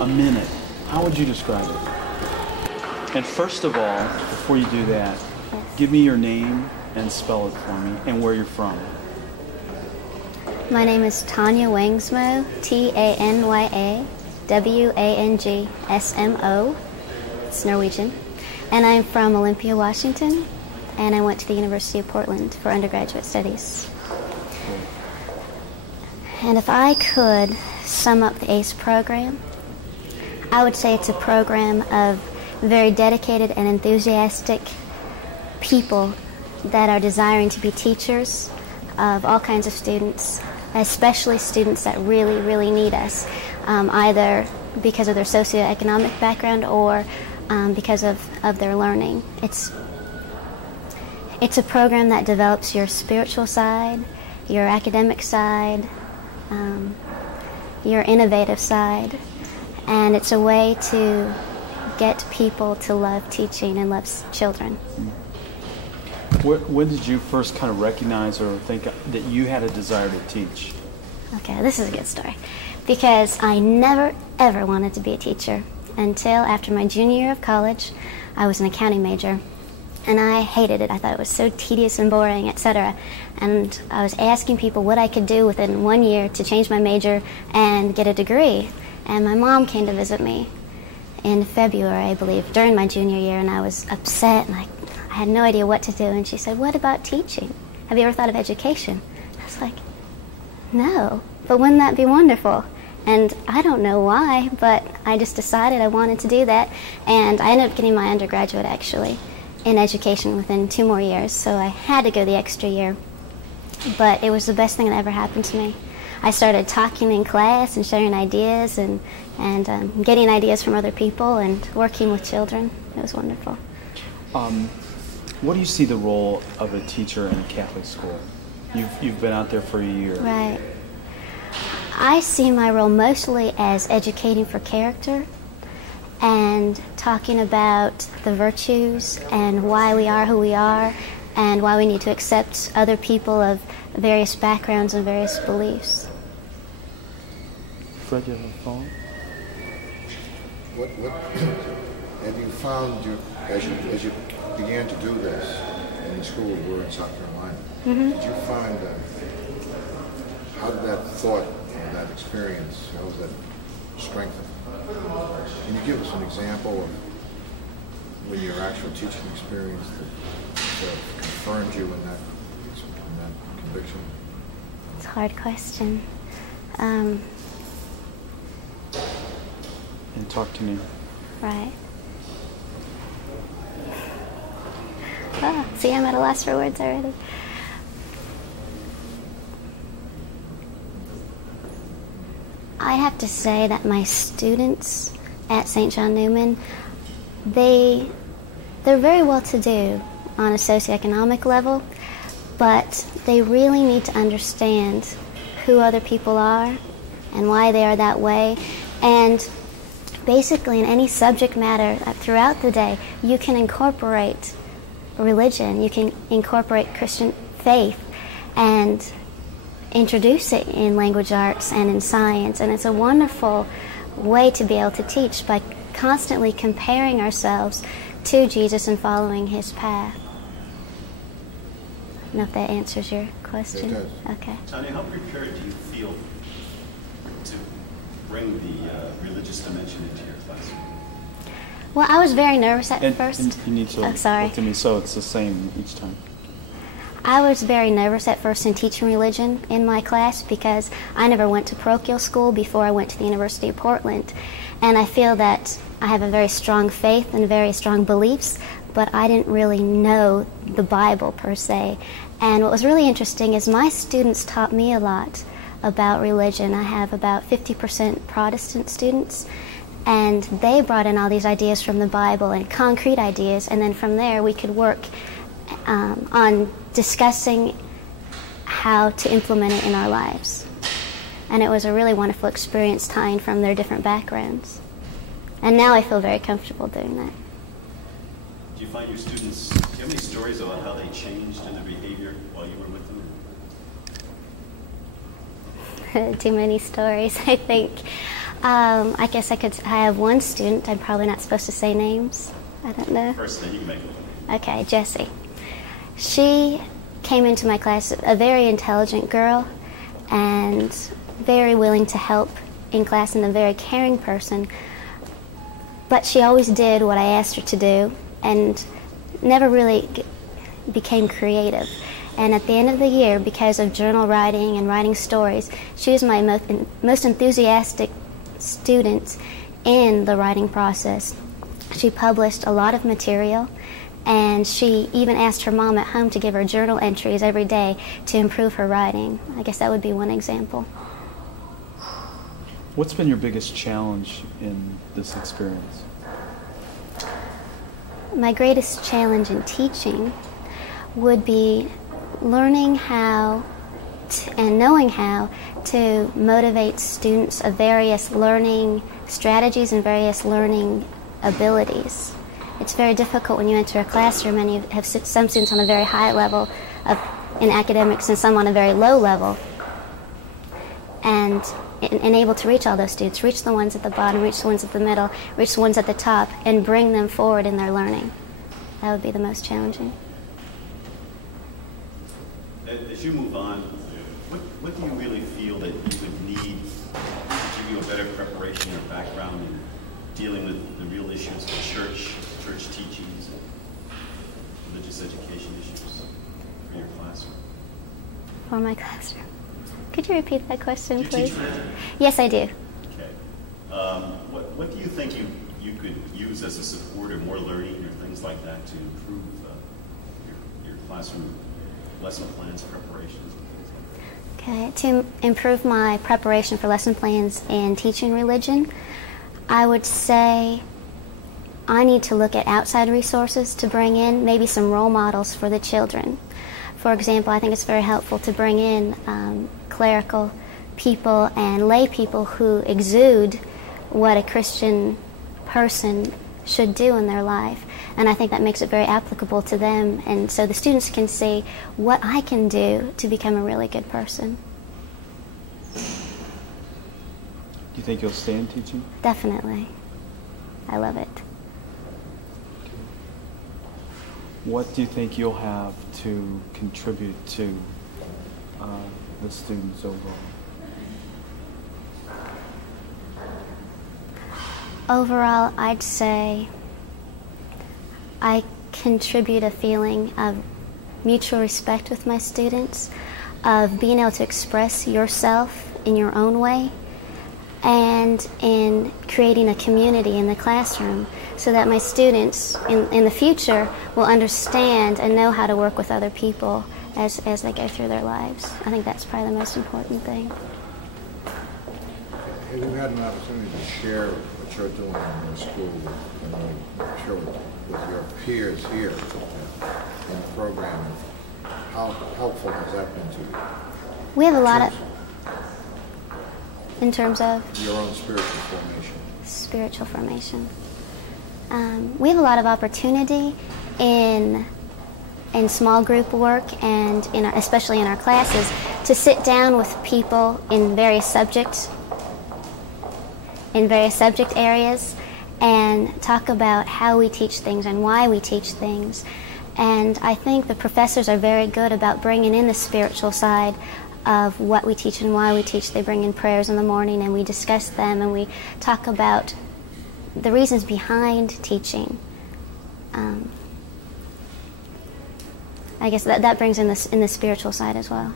a minute, how would you describe it? And first of all, before you do that, give me your name and spell it for me and where you're from. My name is Tanya Wangsmo, Tanya-Wangsmo. It's Norwegian. And I'm from Olympia, Washington, and I went to the University of Portland for undergraduate studies. And if I could sum up the ACE program, I would say it's a program of very dedicated and enthusiastic people that are desiring to be teachers of all kinds of students, especially students that really, really need us, either because of their socioeconomic background or because of their learning. It's a program that develops your spiritual side, your academic side, your innovative side, and it's a way to get people to love teaching and love children. When did you first kind of recognize or think that you had a desire to teach? Okay, this is a good story, because I never, ever wanted to be a teacher until after my junior year of college. I was an accounting major, and I hated it. I thought it was so tedious and boring, etc. And I was asking people what I could do within 1 year to change my major and get a degree. And my mom came to visit me in February, I believe, during my junior year, and I was upset, and I had no idea what to do. And she said, "What about teaching? Have you ever thought of education?" I was like, "No, but wouldn't that be wonderful?" And I don't know why, but I just decided I wanted to do that, and I ended up getting my undergraduate, actually, in education within 2 more years, so I had to go the extra year. But it was the best thing that ever happened to me. I started talking in class and sharing ideas and getting ideas from other people and working with children. It was wonderful. What do you see the role of a teacher in a Catholic school? You've been out there for a year. Right. I see my role mostly as educating for character and talking about the virtues and why we are who we are and why we need to accept other people of various backgrounds and various beliefs. Fred, you have a phone? What have you found as you began to do this in the school we're in South Carolina? Mm-hmm. Did you find how did that thought or that experience, how was that strengthened? Can you give us an example of when your actual teaching experience that confirmed you in that conviction? It's a hard question. And talk to me. Right. Oh, see, I'm at a loss for words already. I have to say that my students at St. John Neumann, they're very well to do on a socioeconomic level, but they really need to understand who other people are and why they are that way. And basically in any subject matter throughout the day, you can incorporate religion, you can incorporate Christian faith and introduce it in language arts and in science, and it's a wonderful way to be able to teach by constantly comparing ourselves to Jesus and following his path. I don't know if that answers your question. It does. Okay. Tanya, how prepared do you feel to bring the religious dimension into your classroom? Well, I was very nervous at And first. you need to Oh, sorry. look to me so it's the same each time. I was very nervous at first in teaching religion in my class because I never went to parochial school before I went to the University of Portland. And I feel that I have a very strong faith and very strong beliefs, but I didn't really know the Bible per se. And what was really interesting is my students taught me a lot about religion. I have about 50% Protestant students, and they brought in all these ideas from the Bible and concrete ideas, and then from there we could work on discussing how to implement it in our lives. And it was a really wonderful experience tying from their different backgrounds. And now I feel very comfortable doing that. Do you find your students, do you have any stories about how they changed in their behavior while you were with them? Too many stories, I think. I guess I have one student. I'm probably not supposed to say names. I don't know. First thing, you can make it. Okay, Jessie. She came into my class, a very intelligent girl and very willing to help in class and a very caring person. But she always did what I asked her to do and never really became creative. And at the end of the year, because of journal writing and writing stories, she was my most enthusiastic student in the writing process. She published a lot of material, and she even asked her mom at home to give her journal entries every day to improve her writing. I guess that would be one example. What's been your biggest challenge in this experience? My greatest challenge in teaching would be learning how and knowing how to motivate students of various learning strategies and various learning abilities. It's very difficult when you enter a classroom and you have some students on a very high level in academics and some on a very low level. And able to reach all those students, reach the ones at the bottom, reach the ones at the middle, reach the ones at the top, and bring them forward in their learning. That would be the most challenging. As you move on, what do you really feel that you would need to give you a better preparation or background in dealing with the real issues of church teachings, and religious education issues for your classroom? For my classroom. Could you repeat that question, please? Do you teach religion? Yes, I do. Okay. What do you think you could use as a support or more learning or things like that to improve your classroom lesson plans, preparations, and things like that? Okay, to improve my preparation for lesson plans and teaching religion, I would say I need to look at outside resources to bring in maybe some role models for the children. For example, I think it's very helpful to bring in clerical people and lay people who exude what a Christian person should do in their life. And I think that makes it very applicable to them, and so the students can see what I can do to become a really good person. Do you think you'll stay in teaching? Definitely. I love it. What do you think you'll have to contribute to the students overall? Overall, I'd say I contribute a feeling of mutual respect with my students, of being able to express yourself in your own way, and in creating a community in the classroom so that my students in the future will understand and know how to work with other people as they go through their lives. I think that's probably the most important thing. Have you had an opportunity to share what you're doing in the school, share with your peers here in the program? How helpful has that been to you? We have a lot of... In terms of? Your own spiritual formation. Spiritual formation. We have a lot of opportunity in small group work and especially in our classes to sit down with people in various subject areas and talk about how we teach things and why we teach things. And I think the professors are very good about bringing in the spiritual side of what we teach and why we teach. They bring in prayers in the morning and we discuss them and we talk about the reasons behind teaching. I guess that brings in the spiritual side as well.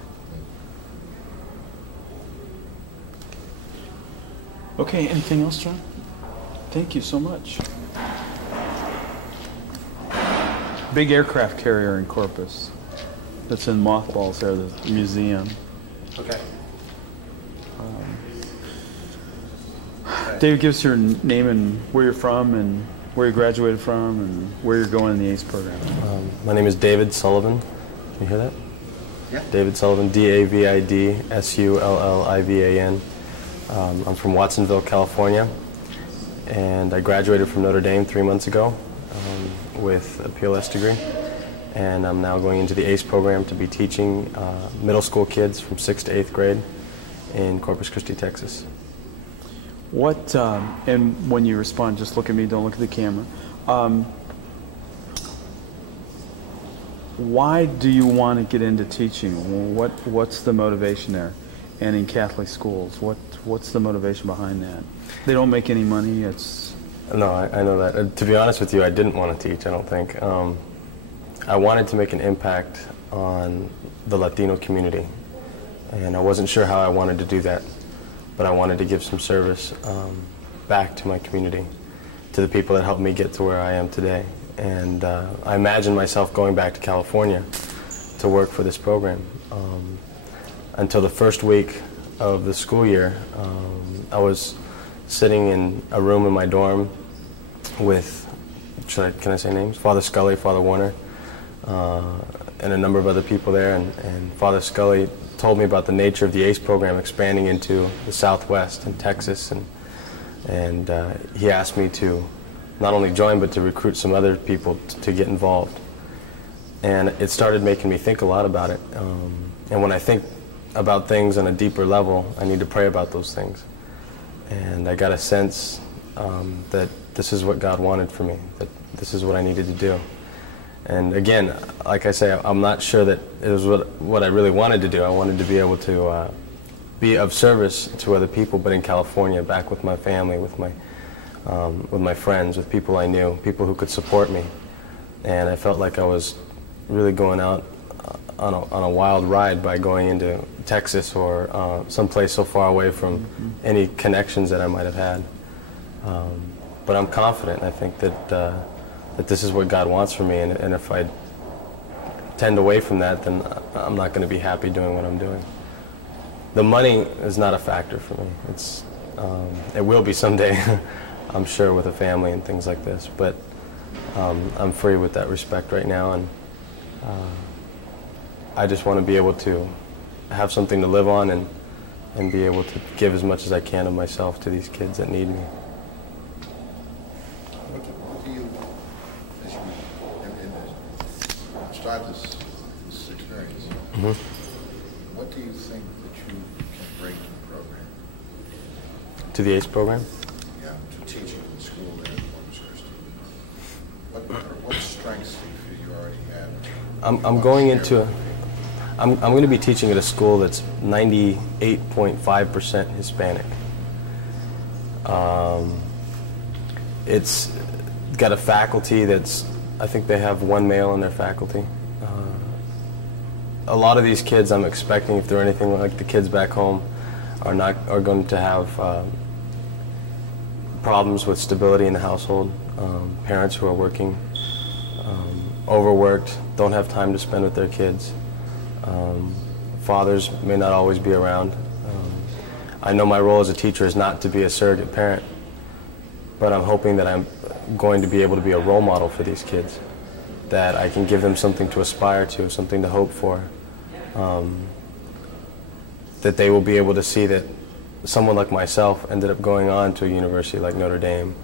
Okay, anything else, John? Thank you so much. Big aircraft carrier in Corpus. That's in mothballs there, the museum. Okay. David, give us your name and where you're from and where you graduated from and where you're going in the ACE program. My name is David Sullivan. Can you hear that? Yeah. David Sullivan, DavidSullivan. I'm from Watsonville, California, and I graduated from Notre Dame 3 months ago with a PLS degree, and I'm now going into the ACE program to be teaching middle school kids from 6th to 8th grade in Corpus Christi, Texas. What, and when you respond, just look at me, don't look at the camera. Why do you want to get into teaching? What's the motivation there? And in Catholic schools, what's the motivation behind that? They don't make any money. It's No, I know that. To be honest with you, I didn't want to teach. I don't think. I wanted to make an impact on the Latino community, and I wasn't sure how I wanted to do that, but I wanted to give some service back to my community, to the people that helped me get to where I am today. And I imagined myself going back to California to work for this program. Until the first week of the school year, I was sitting in a room in my dorm with, can I say names? Father Scully, Father Warner, and a number of other people there. And Father Scully told me about the nature of the ACE program expanding into the Southwest and Texas. And he asked me to not only join, but to recruit some other people to get involved. And it started making me think a lot about it. And when I think about things on a deeper level, I need to pray about those things. And I got a sense that this is what God wanted for me, that this is what I needed to do. And again, like I say, I'm not sure that it was what I really wanted to do. I wanted to be able to be of service to other people, but in California, back with my family, with my friends, with people I knew, people who could support me. And I felt like I was really going out on a wild ride by going into Texas or someplace so far away from any connections that I might have had. But I'm confident, and I think that this is what God wants for me, and if I tend away from that, then I'm not going to be happy doing what I'm doing. The money is not a factor for me. It will be someday, I'm sure, with a family and things like this, but I'm free with that respect right now, and I just want to be able to have something to live on and be able to give as much as I can of myself to these kids that need me. What do you, as you describe this experience, what do you think that you can bring to the program? To the ACE program? Yeah, to teaching in school and at Corpus Christi. What strengths do you feel you already have? I'm going to be teaching at a school that's 98.5% Hispanic. It's got a faculty that's, I think they have one male in their faculty. A lot of these kids, I'm expecting, if they're anything like the kids back home, are going to have problems with stability in the household. Parents who are working, overworked, don't have time to spend with their kids. Fathers may not always be around. I know my role as a teacher is not to be a surrogate parent, but I'm hoping that I'm going to be able to be a role model for these kids, that I can give them something to aspire to, something to hope for, that they will be able to see that someone like myself ended up going on to a university like Notre Dame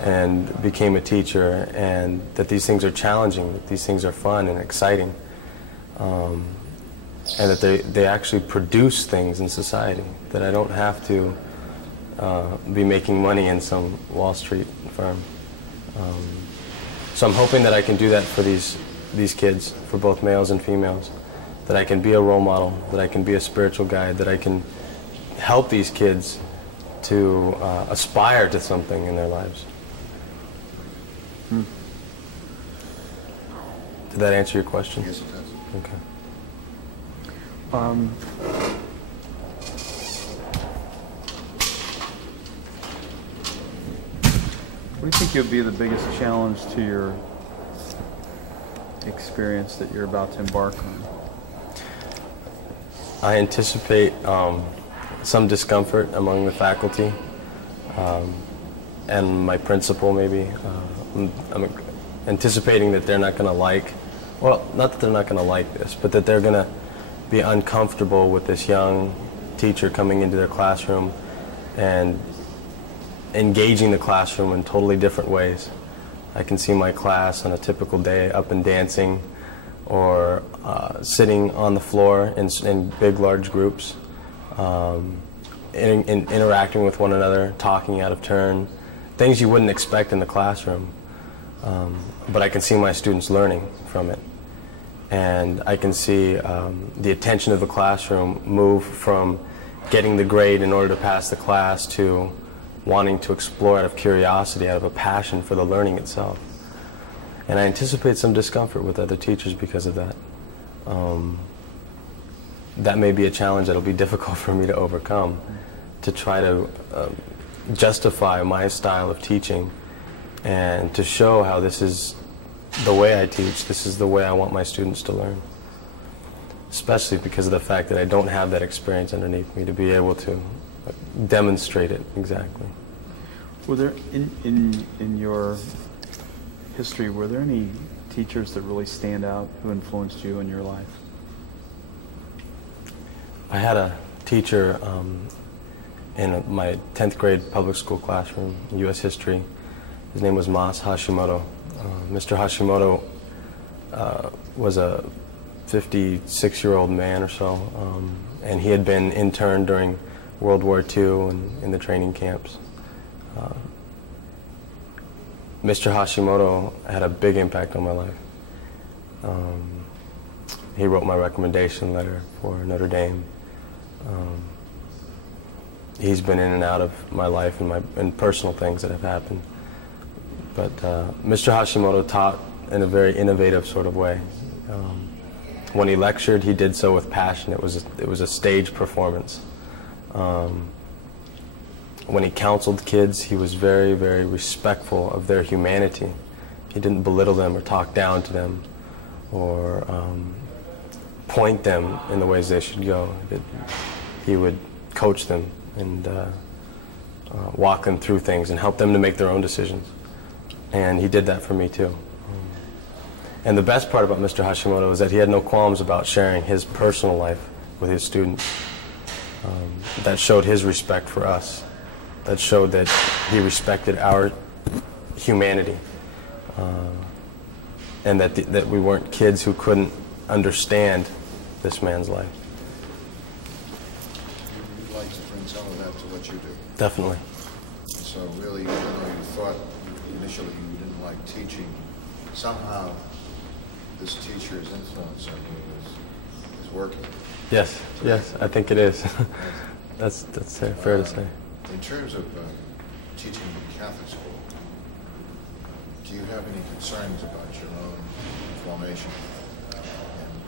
and became a teacher, and that these things are challenging, that these things are fun and exciting, and that they actually produce things in society, that I don't have to be making money in some Wall Street firm. So I'm hoping that I can do that for these kids, for both males and females, that I can be a role model, that I can be a spiritual guide, that I can help these kids to aspire to something in their lives. Did that answer your question? Yes, it does. Okay. What do you think would be the biggest challenge to your experience that you're about to embark on? I anticipate some discomfort among the faculty and my principal, maybe. I'm anticipating that they're not going to like, well, not that they're not going to like this, but that they're going to be uncomfortable with this young teacher coming into their classroom and engaging the classroom in totally different ways. I can see my class on a typical day up and dancing, or sitting on the floor in big, large groups, interacting with one another, talking out of turn, things you wouldn't expect in the classroom. But I can see my students learning from it. And I can see the attention of the classroom move from getting the grade in order to pass the class to wanting to explore out of curiosity, out of a passion for the learning itself. And I anticipate some discomfort with other teachers because of that. That may be a challenge that'll be difficult for me to overcome, to try to justify my style of teaching and to show how this is the way I teach, this is the way I want my students to learn. Especially because of the fact that I don't have that experience underneath me to be able to demonstrate it exactly. Were there, in your history, were there any teachers that really stand out who influenced you in your life? I had a teacher in my 10th grade public school classroom, U.S. history. His name was Mas Hashimoto. Mr. Hashimoto was a 56-year-old man or so, and he had been interned during World War II and in the training camps. Mr. Hashimoto had a big impact on my life. He wrote my recommendation letter for Notre Dame. He's been in and out of my life and personal things that have happened. But Mr. Hashimoto taught in a very innovative sort of way. When he lectured, he did so with passion. It was a stage performance. When he counseled kids, he was very, very respectful of their humanity. He didn't belittle them or talk down to them or point them in the ways they should go. He would coach them and walk them through things and help them to make their own decisions. And he did that for me too. And the best part about Mr. Hashimoto is that he had no qualms about sharing his personal life with his students. That showed his respect for us. That showed that he respected our humanity. And that we weren't kids who couldn't understand this man's life. You'd like to bring some of that to what you do. Definitely. So really, even though you thought initially you didn't like teaching, somehow this teacher's influence on you is working. Yes, yes, I think it is. That's fair to say. In terms of teaching in Catholic school, do you have any concerns about your own formation and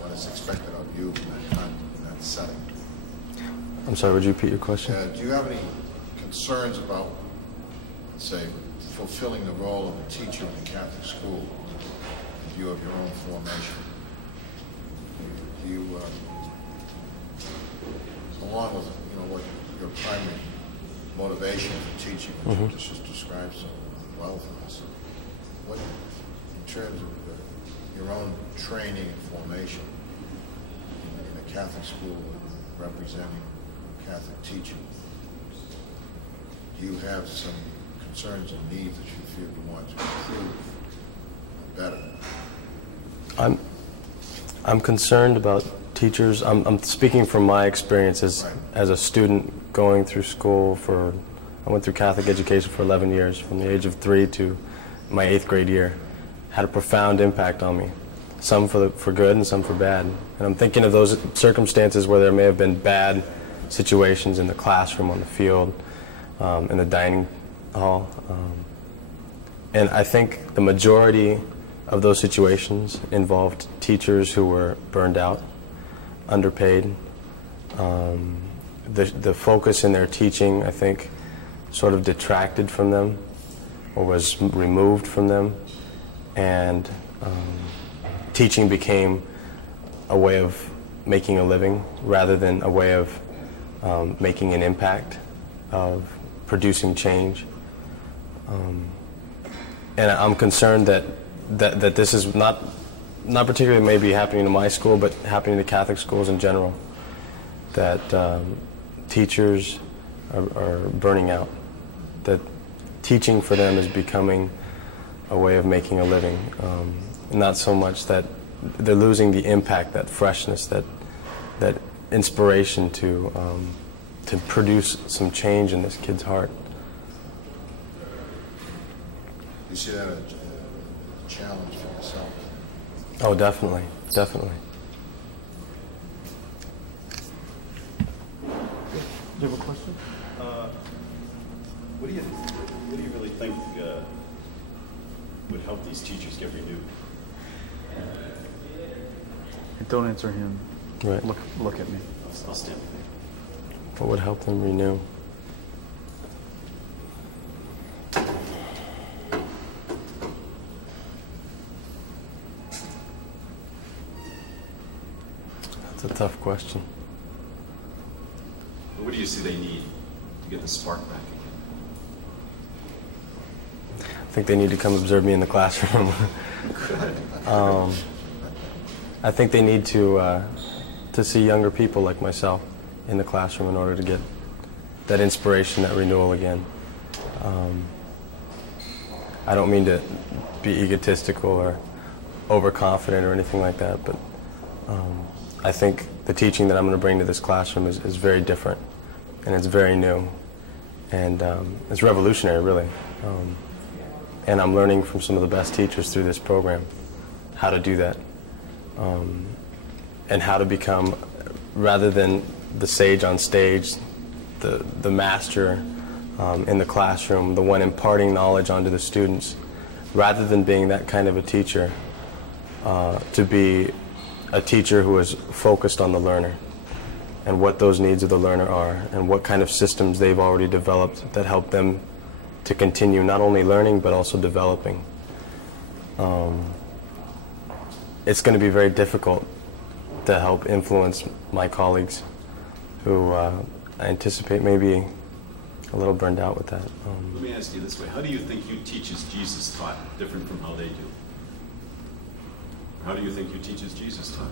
what is expected of you in that setting? I'm sorry, would you repeat your question? Do you have any concerns about, say, fulfilling the role of a teacher in a Catholic school in view of your own formation? Do you, along with what your primary motivation for teaching, which you just described so well for us, what, in terms of your own training and formation in a Catholic school representing Catholic teaching, do you have some concerns and needs that you feel you want to improve better? I'm concerned about teachers. I'm speaking from my experience as a student going through school I went through Catholic education for 11 years, from the age of 3 to my 8th grade year. Had a profound impact on me, some for good and some for bad. And I'm thinking of those circumstances where there may have been bad situations in the classroom, on the field, in the dining hall. And I think the majority of those situations involved teachers who were burned out, underpaid. The focus in their teaching, I think, sort of detracted from them or was removed from them, and teaching became a way of making a living rather than a way of making an impact, of producing change. And I'm concerned that this is not particularly maybe happening to my school, but happening to Catholic schools in general, that teachers are burning out, that teaching for them is becoming a way of making a living, not so much that they're losing the impact, that freshness, that inspiration to produce some change in this kid's heart. You see that as a challenge for yourself? Oh, definitely, definitely. Do you have a question? What do you really think would help these teachers get renewed? Don't answer him. Right. Look at me. I'll stand. What would help them renew? That's a tough question. What do you see they need to get the spark back again? I think they need to come observe me in the classroom. I think they need to see younger people like myself in the classroom in order to get that inspiration, that renewal again. I don't mean to be egotistical or overconfident or anything like that, but I think the teaching that I'm going to bring to this classroom is very different, and it's very new, and it's revolutionary, really. And I'm learning from some of the best teachers through this program how to do that, and how to become, rather than the sage on stage, the master in the classroom, the one imparting knowledge onto the students, rather than being that kind of a teacher, to be a teacher who is focused on the learner and what those needs of the learner are and what kind of systems they've already developed that help them to continue not only learning but also developing. It's going to be very difficult to help influence my colleagues who I anticipate may be a little burned out with that. Let me ask you this way. How do you think you teach as Jesus taught, different from how they do? How do you think you teach as Jesus taught?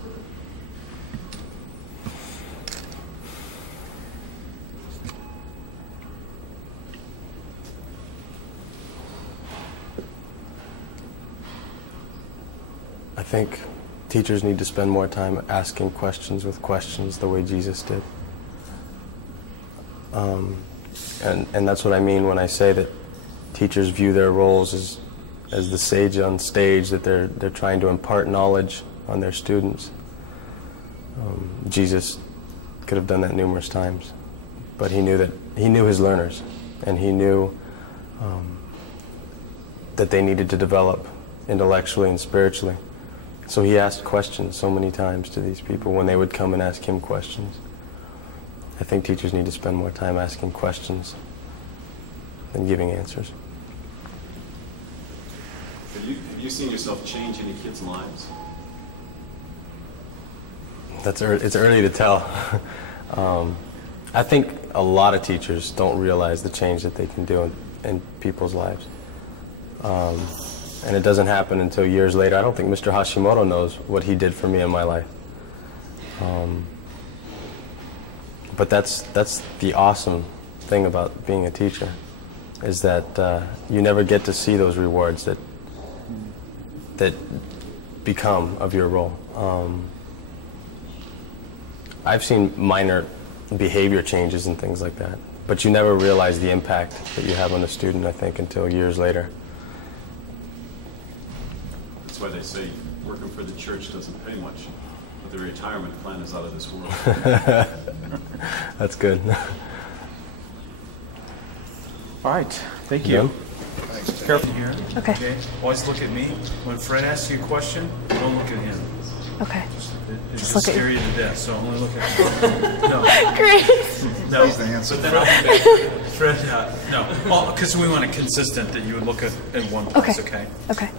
I think teachers need to spend more time asking questions with questions the way Jesus did. And that's what I mean when I say that teachers view their roles as the sage on stage, that they're trying to impart knowledge on their students. Jesus could have done that numerous times, but he knew his learners, and he knew that they needed to develop intellectually and spiritually. So he asked questions so many times to these people when they would come and ask him questions. I think teachers need to spend more time asking questions than giving answers. Have you seen yourself change any kids' lives? It's early to tell. I think a lot of teachers don't realize the change that they can do in people's lives. And it doesn't happen until years later. I don't think Mr. Hashimoto knows what he did for me in my life. But that's the awesome thing about being a teacher, is that you never get to see those rewards that become of your role. I've seen minor behavior changes and things like that, but you never realize the impact that you have on a student, I think, until years later. That's why they say working for the church doesn't pay much, but the retirement plan is out of this world. That's good. All right. Thank you. Thanks, Tim. Careful here. Okay. Always look at me. When Fred asks you a question, don't look at him. Okay. It Just just look at scare you to death, so only look at him. No. Great. No. He's the handsome But then I'll be back. Fred, no. Well, because we want it consistent that you would look at in one place, okay? Okay.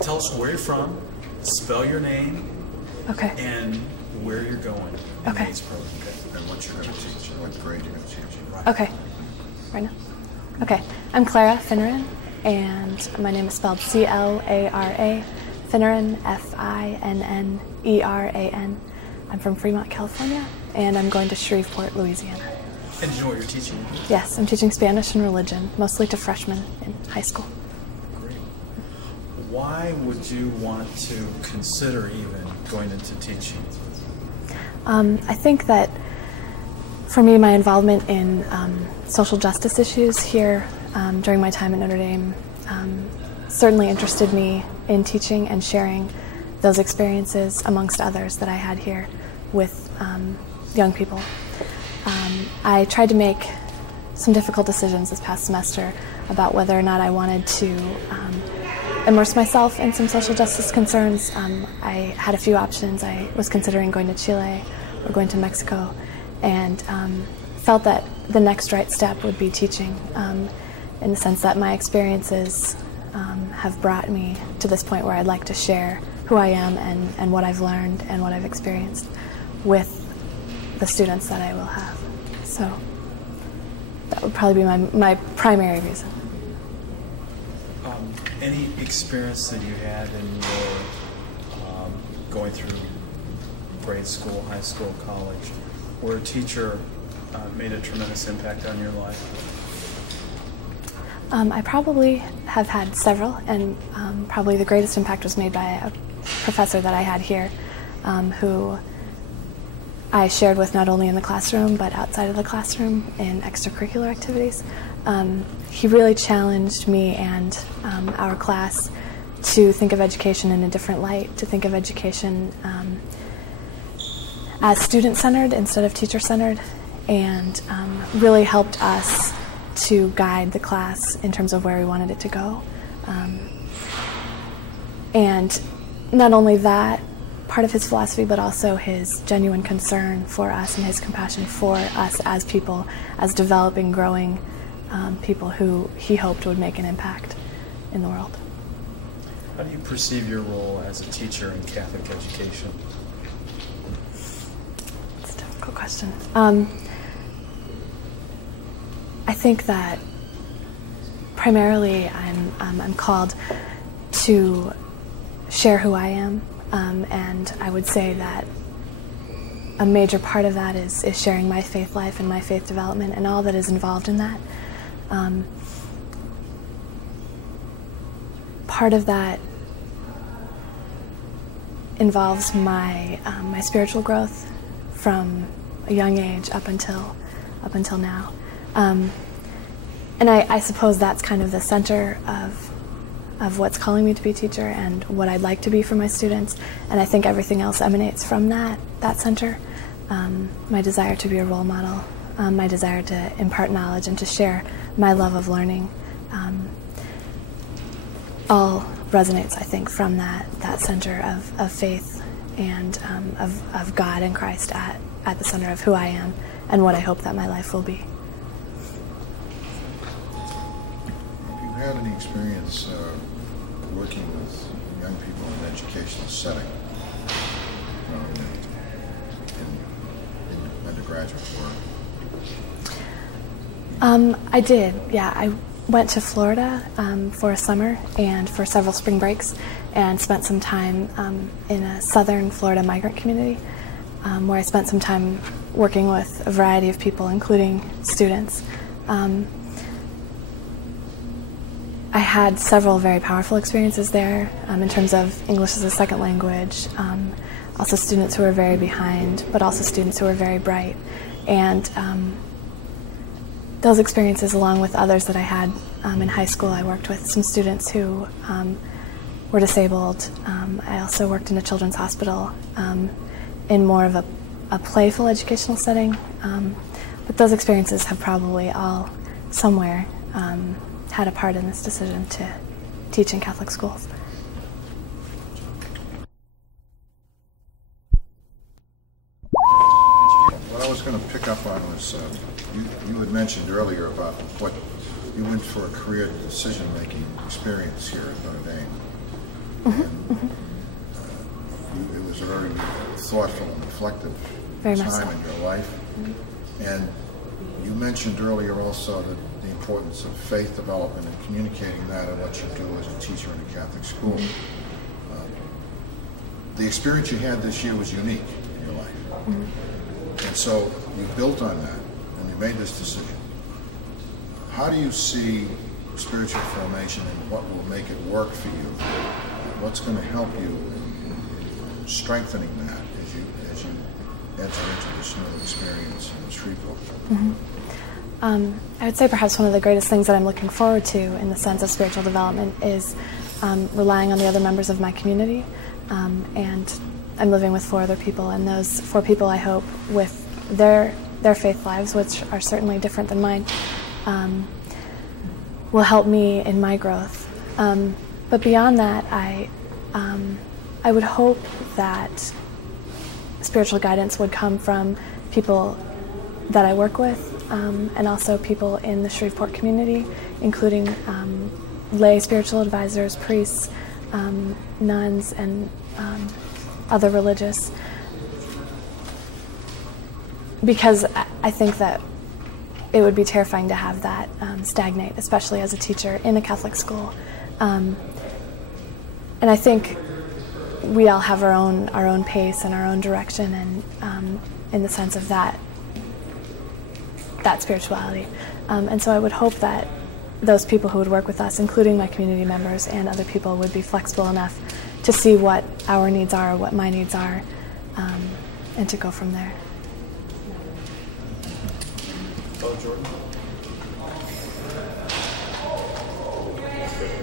Tell us where you're from, spell your name, Okay. and where you're going. in Okay. the AIDS program, okay? And what you're going to teach. What grade you're going to teach? Right. Okay. Right now. Okay. I'm Clara Finneran, and my name is spelled C-L-A-R-A. Finneran, F-I-N-N-E-R-A-N. I'm from Fremont, California, and I'm going to Shreveport, Louisiana. And do you know what you're teaching? Yes, I'm teaching Spanish and religion, mostly to freshmen in high school. Great. Why would you want to consider even going into teaching? I think that For me, my involvement in social justice issues here during my time at Notre Dame certainly interested me in teaching and sharing those experiences amongst others that I had here with young people. I tried to make some difficult decisions this past semester about whether or not I wanted to immerse myself in some social justice concerns. I had a few options. I was considering going to Chile or going to Mexico, and felt that the next right step would be teaching, in the sense that my experiences have brought me to this point where I'd like to share who I am and what I've learned and what I've experienced with the students that I will have. So that would probably be my primary reason. Any experience that you had in your going through grade school, high school, college, where a teacher made a tremendous impact on your life? I probably have had several, and probably the greatest impact was made by a professor that I had here, who I shared with not only in the classroom but outside of the classroom in extracurricular activities. He really challenged me and our class to think of education in a different light, to think of education as student-centered instead of teacher-centered, and really helped us to guide the class in terms of where we wanted it to go. And not only that part of his philosophy, but also his genuine concern for us and his compassion for us as people, as developing, growing people who he hoped would make an impact in the world. How do you perceive your role as a teacher in Catholic education? It's a difficult question. I think that primarily I'm called to share who I am, and I would say that a major part of that is sharing my faith life and my faith development and all that is involved in that. Part of that involves my my spiritual growth from a young age up until now. And I suppose that's kind of the center of what's calling me to be a teacher and what I'd like to be for my students. And I think everything else emanates from that center. My desire to be a role model, my desire to impart knowledge and to share my love of learning, all resonates, I think, from that center of faith and of God and Christ at the center of who I am and what I hope that my life will be. Have you had any experience working with young people in an educational setting in your undergraduate work? I did, yeah. I went to Florida for a summer and for several spring breaks and spent some time in a southern Florida migrant community where I spent some time working with a variety of people, including students. I had several very powerful experiences there in terms of English as a second language, also students who were very behind, but also students who were very bright. And those experiences, along with others that I had in high school, I worked with some students who were disabled. I also worked in a children's hospital in more of a playful educational setting. But those experiences have probably all somewhere had a part in this decision to teach in Catholic schools. What I was going to pick up on was you had mentioned earlier about what you went for a career decision-making experience here at Notre Dame. And, it was a very thoughtful and reflective time in your life. And you mentioned earlier also that the importance of faith development and communicating that and what you do as a teacher in a Catholic school. The experience you had this year was unique in your life. And so you built on that and you made this decision. How do you see spiritual formation and what will make it work for you? What's going to help you in strengthening that as you enter into this new experience in Shreveport? I would say perhaps one of the greatest things that I'm looking forward to in the sense of spiritual development is relying on the other members of my community. And I'm living with 4 other people, and those 4 people, I hope, with their faith lives, which are certainly different than mine, will help me in my growth. But beyond that, I would hope that spiritual guidance would come from people that I work with, and also people in the Shreveport community, including lay spiritual advisors, priests, nuns, and other religious. Because I think that it would be terrifying to have that stagnate, especially as a teacher in a Catholic school. And I think we all have our own pace and our own direction, and in the sense of that spirituality. And so I would hope that those people who would work with us, including my community members and other people, would be flexible enough to see what our needs are, what my needs are, and to go from there. Oh, Jordan.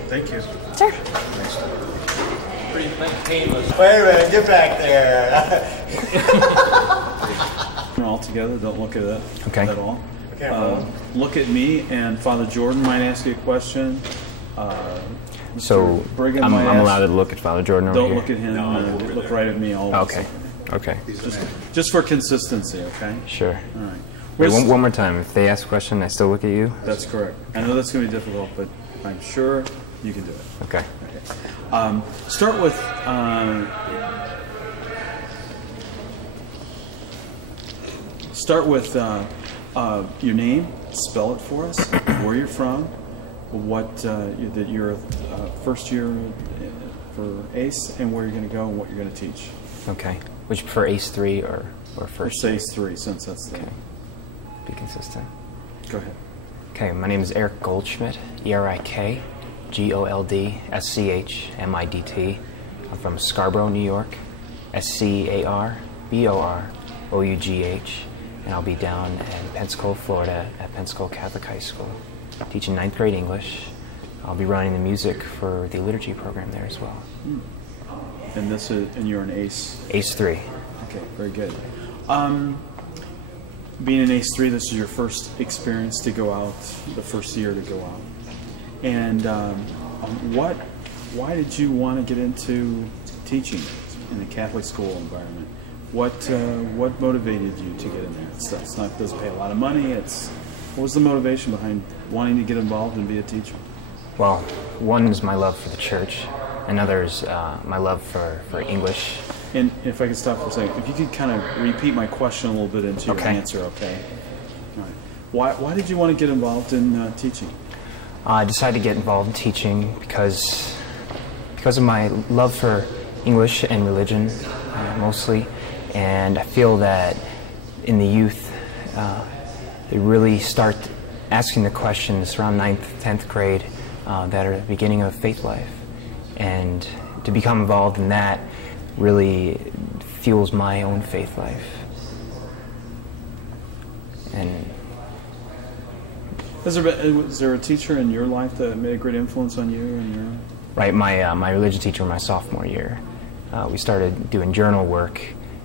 Thank you. Sure. Wait a minute, get back there. All together, don't look at it at all. Okay. Look at me, and Father Jordan might ask you a question. So Brigham I'm might ask- allowed to look at Father Jordan over Don't here? look at him. Look right at me always. Okay. Okay. Just for consistency, okay? Sure. All right. Wait, Where's- one more time. If they ask a question, I still look at you? That's correct. I know that's going to be difficult, but I'm sure you can do it. Okay. Start with your name. Spell it for us. Where you're from. What that you're first year for ACE, and where you're going to go, and what you're going to teach. Okay. Would you prefer ACE 3 or first? Say ACE 3, since that's the. Okay. Be consistent. Go ahead. Okay, my name is Eric Goldschmidt, ErikGoldschmidt. I'm from Scarborough, New York, SCARBOROUGH, and I'll be down in Pensacola, Florida at Pensacola Catholic High School, teaching 9th grade English. I'll be running the music for the liturgy program there as well. And you're an ACE. ACE 3. Okay, very good. Being an ACE 3, this is your first experience to go out, the first year to go out. And why did you want to get into teaching in the Catholic school environment? What motivated you to get in there? It doesn't pay a lot of money. What was the motivation behind wanting to get involved and be a teacher? Well, one is my love for the church, another is my love for English. And if I could stop for a second, if you could kind of repeat my question a little bit into your answer, okay? All right. Why did you want to get involved in teaching? I decided to get involved in teaching because of my love for English and religion, mostly, and I feel that in the youth, they really start asking the questions around 9th, 10th grade that are the beginning of faith life, and to become involved in that really fuels my own faith life. And was there a teacher in your life that made a great influence on you and your? Right, my religion teacher my sophomore year, we started doing journal work,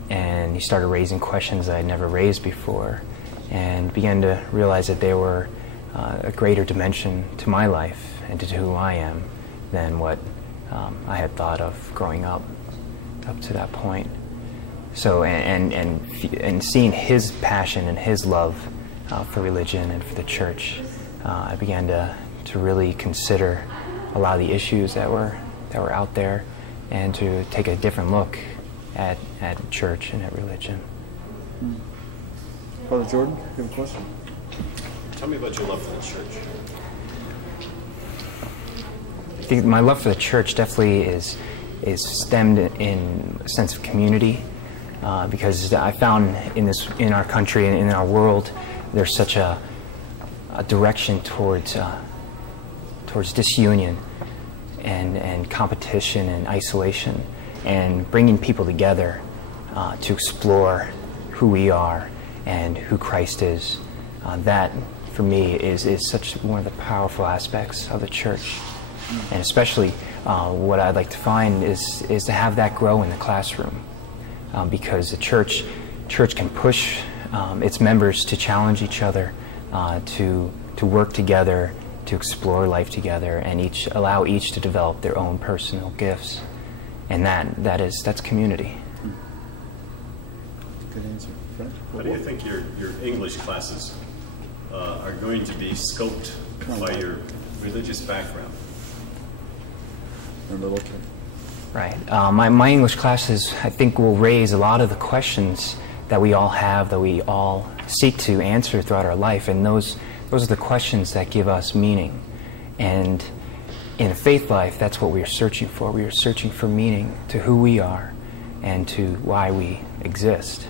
and he started raising questions that I'd never raised before, and began to realize that there were a greater dimension to my life and to who I am than what I had thought of growing up to that point. So, and seeing his passion and his love for religion and for the church, I began to really consider a lot of the issues that were out there, and to take a different look at church and at religion. Father Jordan, you have a question? Tell me about your love for the church. I think my love for the church definitely is stemmed in a sense of community, because I found in our country and in our world there's such a direction towards disunion and competition and isolation, and bringing people together to explore who we are and who Christ is. That, for me, is such one of the powerful aspects of the church. And especially what I'd like to find is to have that grow in the classroom. Because the church can push its members to challenge each other, to work together, to explore life together, and allow each to develop their own personal gifts. And that's community. Good answer. Fred? How do you think your English classes are going to be scoped by your religious background? Our little kid. Right. My English classes, I think, will raise a lot of the questions that we all have, that we all seek to answer throughout our life, and those are the questions that give us meaning. And in a faith life, that's what we are searching for. We are searching for meaning to who we are and to why we exist.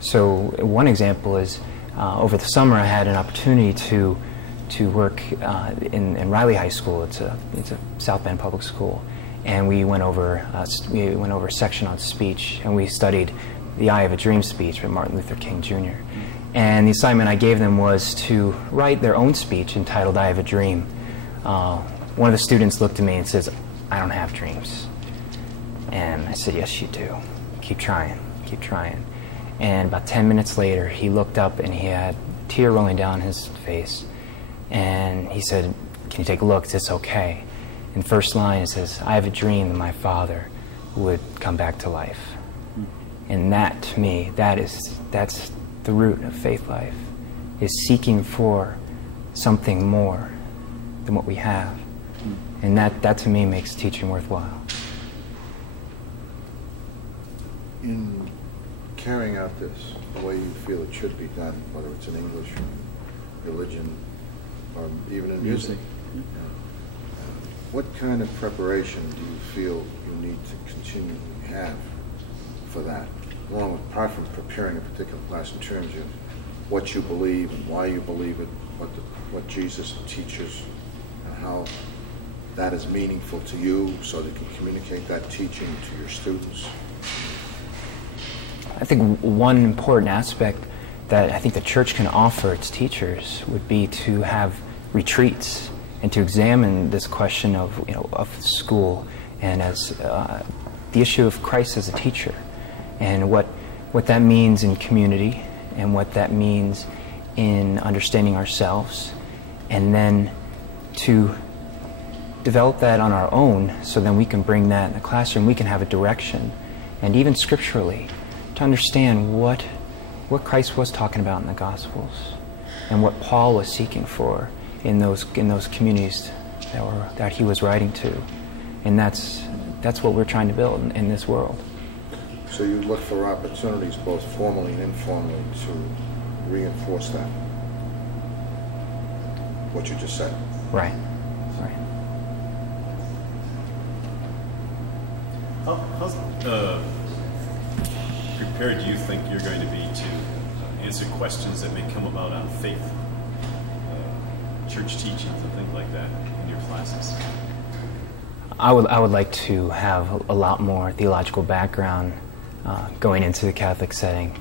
So one example is, over the summer I had an opportunity to work in Riley High School. It's a South Bend public school. And we went over a section on speech, and we studied the I Have a Dream speech by Martin Luther King Jr. And the assignment I gave them was to write their own speech entitled I Have a Dream. One of the students looked at me and says, "I don't have dreams." And I said, "Yes, you do. Keep trying, keep trying." And about 10 minutes later, he looked up and he had a tear rolling down his face. And he said, "Can you take a look? Is this okay?" In the first line, it says, "I have a dream that my father would come back to life." And that, to me, that's the root of faith life, is seeking for something more than what we have. And that to me makes teaching worthwhile. In carrying out this the way you feel it should be done, whether it's in English, religion, or even in music, what kind of preparation do you feel you need to continually have for that? Apart from preparing a particular class in terms of what you believe and why you believe it, what Jesus teaches, and how that is meaningful to you so that you can communicate that teaching to your students. I think one important aspect that I think the church can offer its teachers would be to have retreats and to examine this question of school and as the issue of Christ as a teacher, and what that means in community and what that means in understanding ourselves, and then to develop that on our own so then we can bring that in the classroom. We can have a direction, and even scripturally, to understand what Christ was talking about in the Gospels and what Paul was seeking for in those communities that he was writing to. And that's what we're trying to build in this world. So you look for opportunities both formally and informally to reinforce that, what you just said. Right. How prepared do you think you're going to be to answer questions that may come about on faith, church teachings and things like that in your classes? I would like to have a lot more theological background going into the Catholic setting.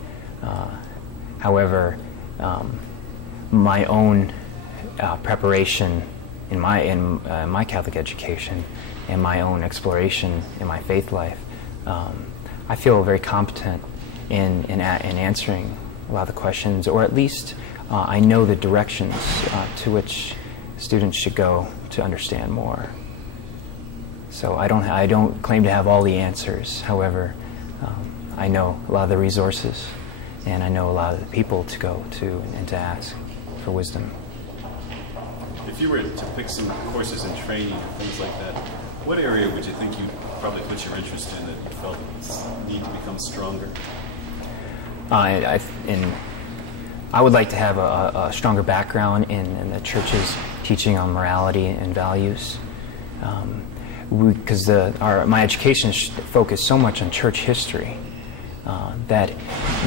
However, my own preparation in my Catholic education and my own exploration in my faith life, I feel very competent in answering a lot of the questions, or at least I know the directions to which students should go to understand more. So I don't claim to have all the answers. However, I know a lot of the resources, and I know a lot of the people to go to and to ask for wisdom. If you were to pick some courses in training and things like that, what area would you think you'd probably put your interest in that you felt need to become stronger? I would like to have a stronger background in the church's teaching on morality and values, because my education is focused so much on church history that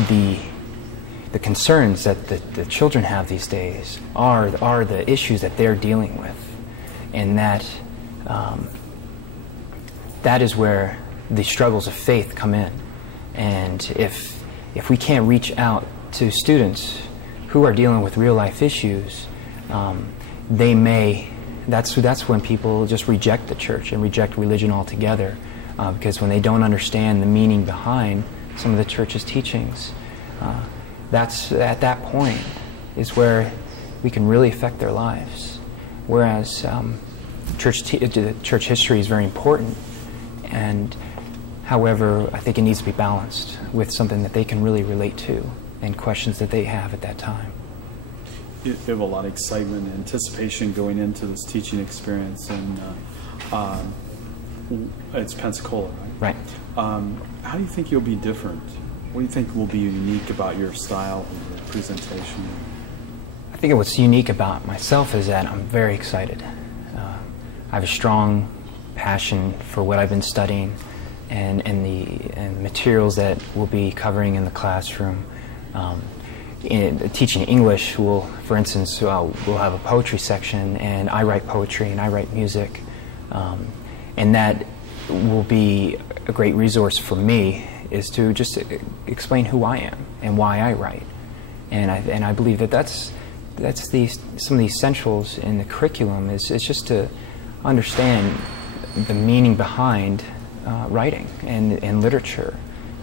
the concerns that the children have these days are the issues that they're dealing with, and that is where the struggles of faith come in. And if if we can't reach out to students who are dealing with real life issues, that's when people just reject the church and reject religion altogether, because when they don't understand the meaning behind some of the church's teachings, that's at that point is where we can really affect their lives. Whereas church history is very important, and however, I think it needs to be balanced with something that they can really relate to and questions that they have at that time. You have a lot of excitement and anticipation going into this teaching experience, and it's Pensacola, right? Right. How do you think you'll be different? What do you think will be unique about your style and your presentation? I think what's unique about myself is that I'm very excited. I have a strong passion for what I've been studying and the materials that we'll be covering in the classroom. In teaching English, for instance, we'll have a poetry section, and I write poetry and I write music, and that will be a great resource for me, is to just explain who I am and why I write, and I believe that's some of the essentials in the curriculum is just to understand the meaning behind writing and literature,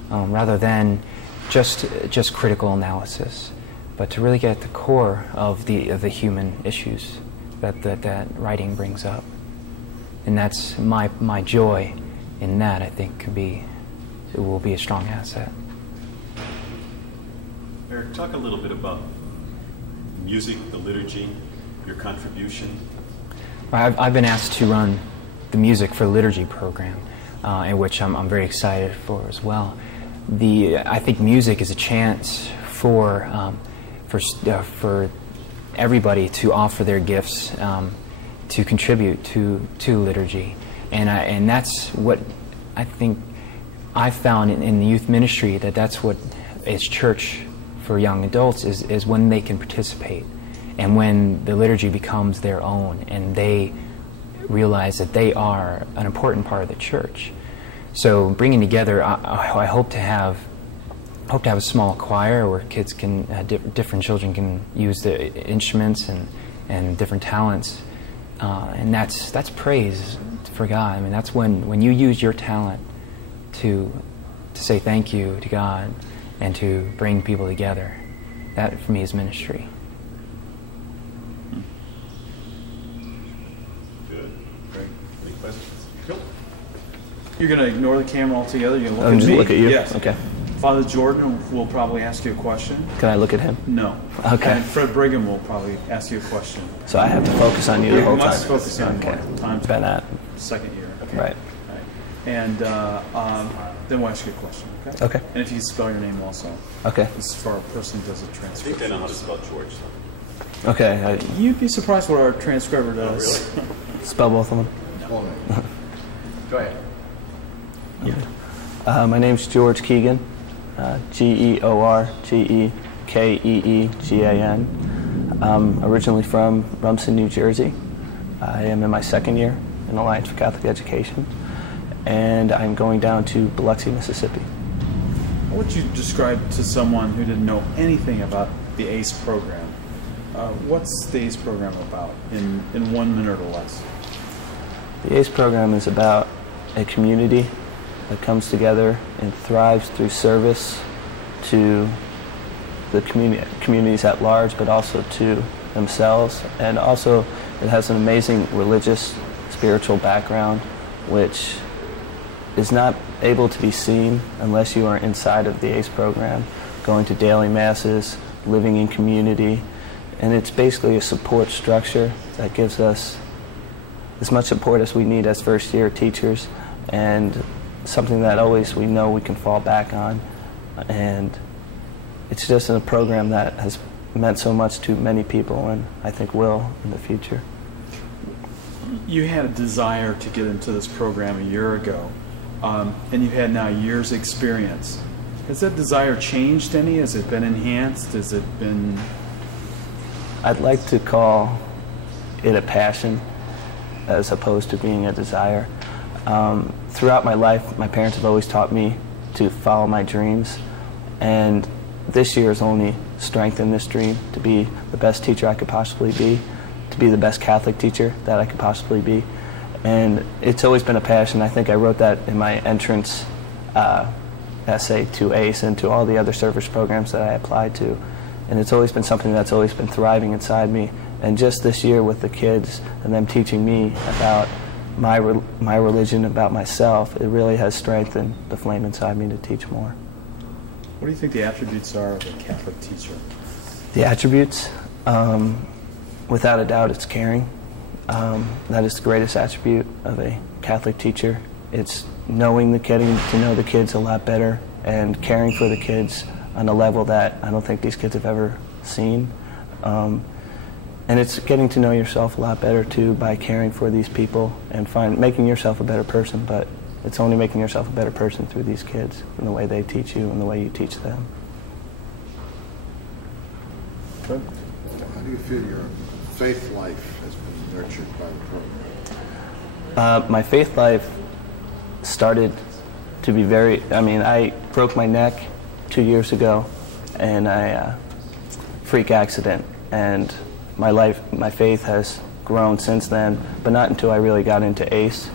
rather than just critical analysis, but to really get at the core of the human issues that writing brings up. And that's my joy in that. I think it will be a strong asset. Eric, talk a little bit about music, the liturgy, your contribution. I've been asked to run the music for the liturgy program, in which I'm very excited for as well. I think music is a chance for everybody to offer their gifts, to contribute to liturgy, and that's what I think I've found in the youth ministry, that's what is church for young adults is when they can participate, and when the liturgy becomes their own, and they realize that they are an important part of the church. So bringing together, I hope to have a small choir where kids can, different children can use the instruments and different talents, and that's praise for God. I mean, that's when you use your talent to say thank you to God and to bring people together. That for me is ministry. Good, great. Any questions? Cool. You're going to ignore the camera altogether? You're going to look I'm at just me? look at you? Yes. Okay. Father Jordan will probably ask you a question. Can I look at him? No. Okay. And Fred Brigham will probably ask you a question. So I have to focus on you the whole time? must focus on okay. Time's Been at. second year. Okay. Right. And then we'll ask you a question, okay? Okay. And if you spell your name also. Okay. This is for a person who does a I think transcription. I know how to spell George. So. Okay. You'd be surprised what our transcriber does. Oh, really? Spell both of them. Go ahead. My name's George Keegan, Georgekeegan. I'm originally from Rumson, New Jersey. I am in my second year in Alliance for Catholic Education, and I'm going down to Biloxi, Mississippi. How would you describe to someone who didn't know anything about the ACE program? What's the ACE program about in 1 minute or less? The ACE program is about a community that comes together and thrives through service to the communities at large, but also to themselves. And also it has an amazing religious, spiritual background, which is not able to be seen unless you are inside of the ACE program, going to daily masses, living in community. And it's basically a support structure that gives us as much support as we need as first-year teachers, and something that always we know we can fall back on. And it's just a program that has meant so much to many people, and I think will in the future. You had a desire to get into this program a year ago, and you've had now a year's experience. Has that desire changed any? Has it been enhanced? Has it been... I'd like to call it a passion as opposed to being a desire. Throughout my life, my parents have always taught me to follow my dreams, And this year has only strengthened this dream to be the best teacher I could possibly be, to be the best Catholic teacher that I could possibly be. And it's always been a passion. I think I wrote that in my entrance essay to ACE and to all the other service programs that I applied to. And it's always been something that's always been thriving inside me. And just this year with the kids and them teaching me about my religion, about myself, it really has strengthened the flame inside me to teach more. What do you think the attributes are of a Catholic teacher? The attributes, without a doubt, it's caring. That is the greatest attribute of a Catholic teacher. It's getting to know the kids a lot better and caring for the kids on a level that I don't think these kids have ever seen. And it's getting to know yourself a lot better too by caring for these people and making yourself a better person, but it's only making yourself a better person through these kids and the way they teach you and the way you teach them. How do you feel your faith life has been nurtured by the program? My faith life started to be I broke my neck 2 years ago in a freak accident, and my faith has grown since then, but not until I really got into ACE,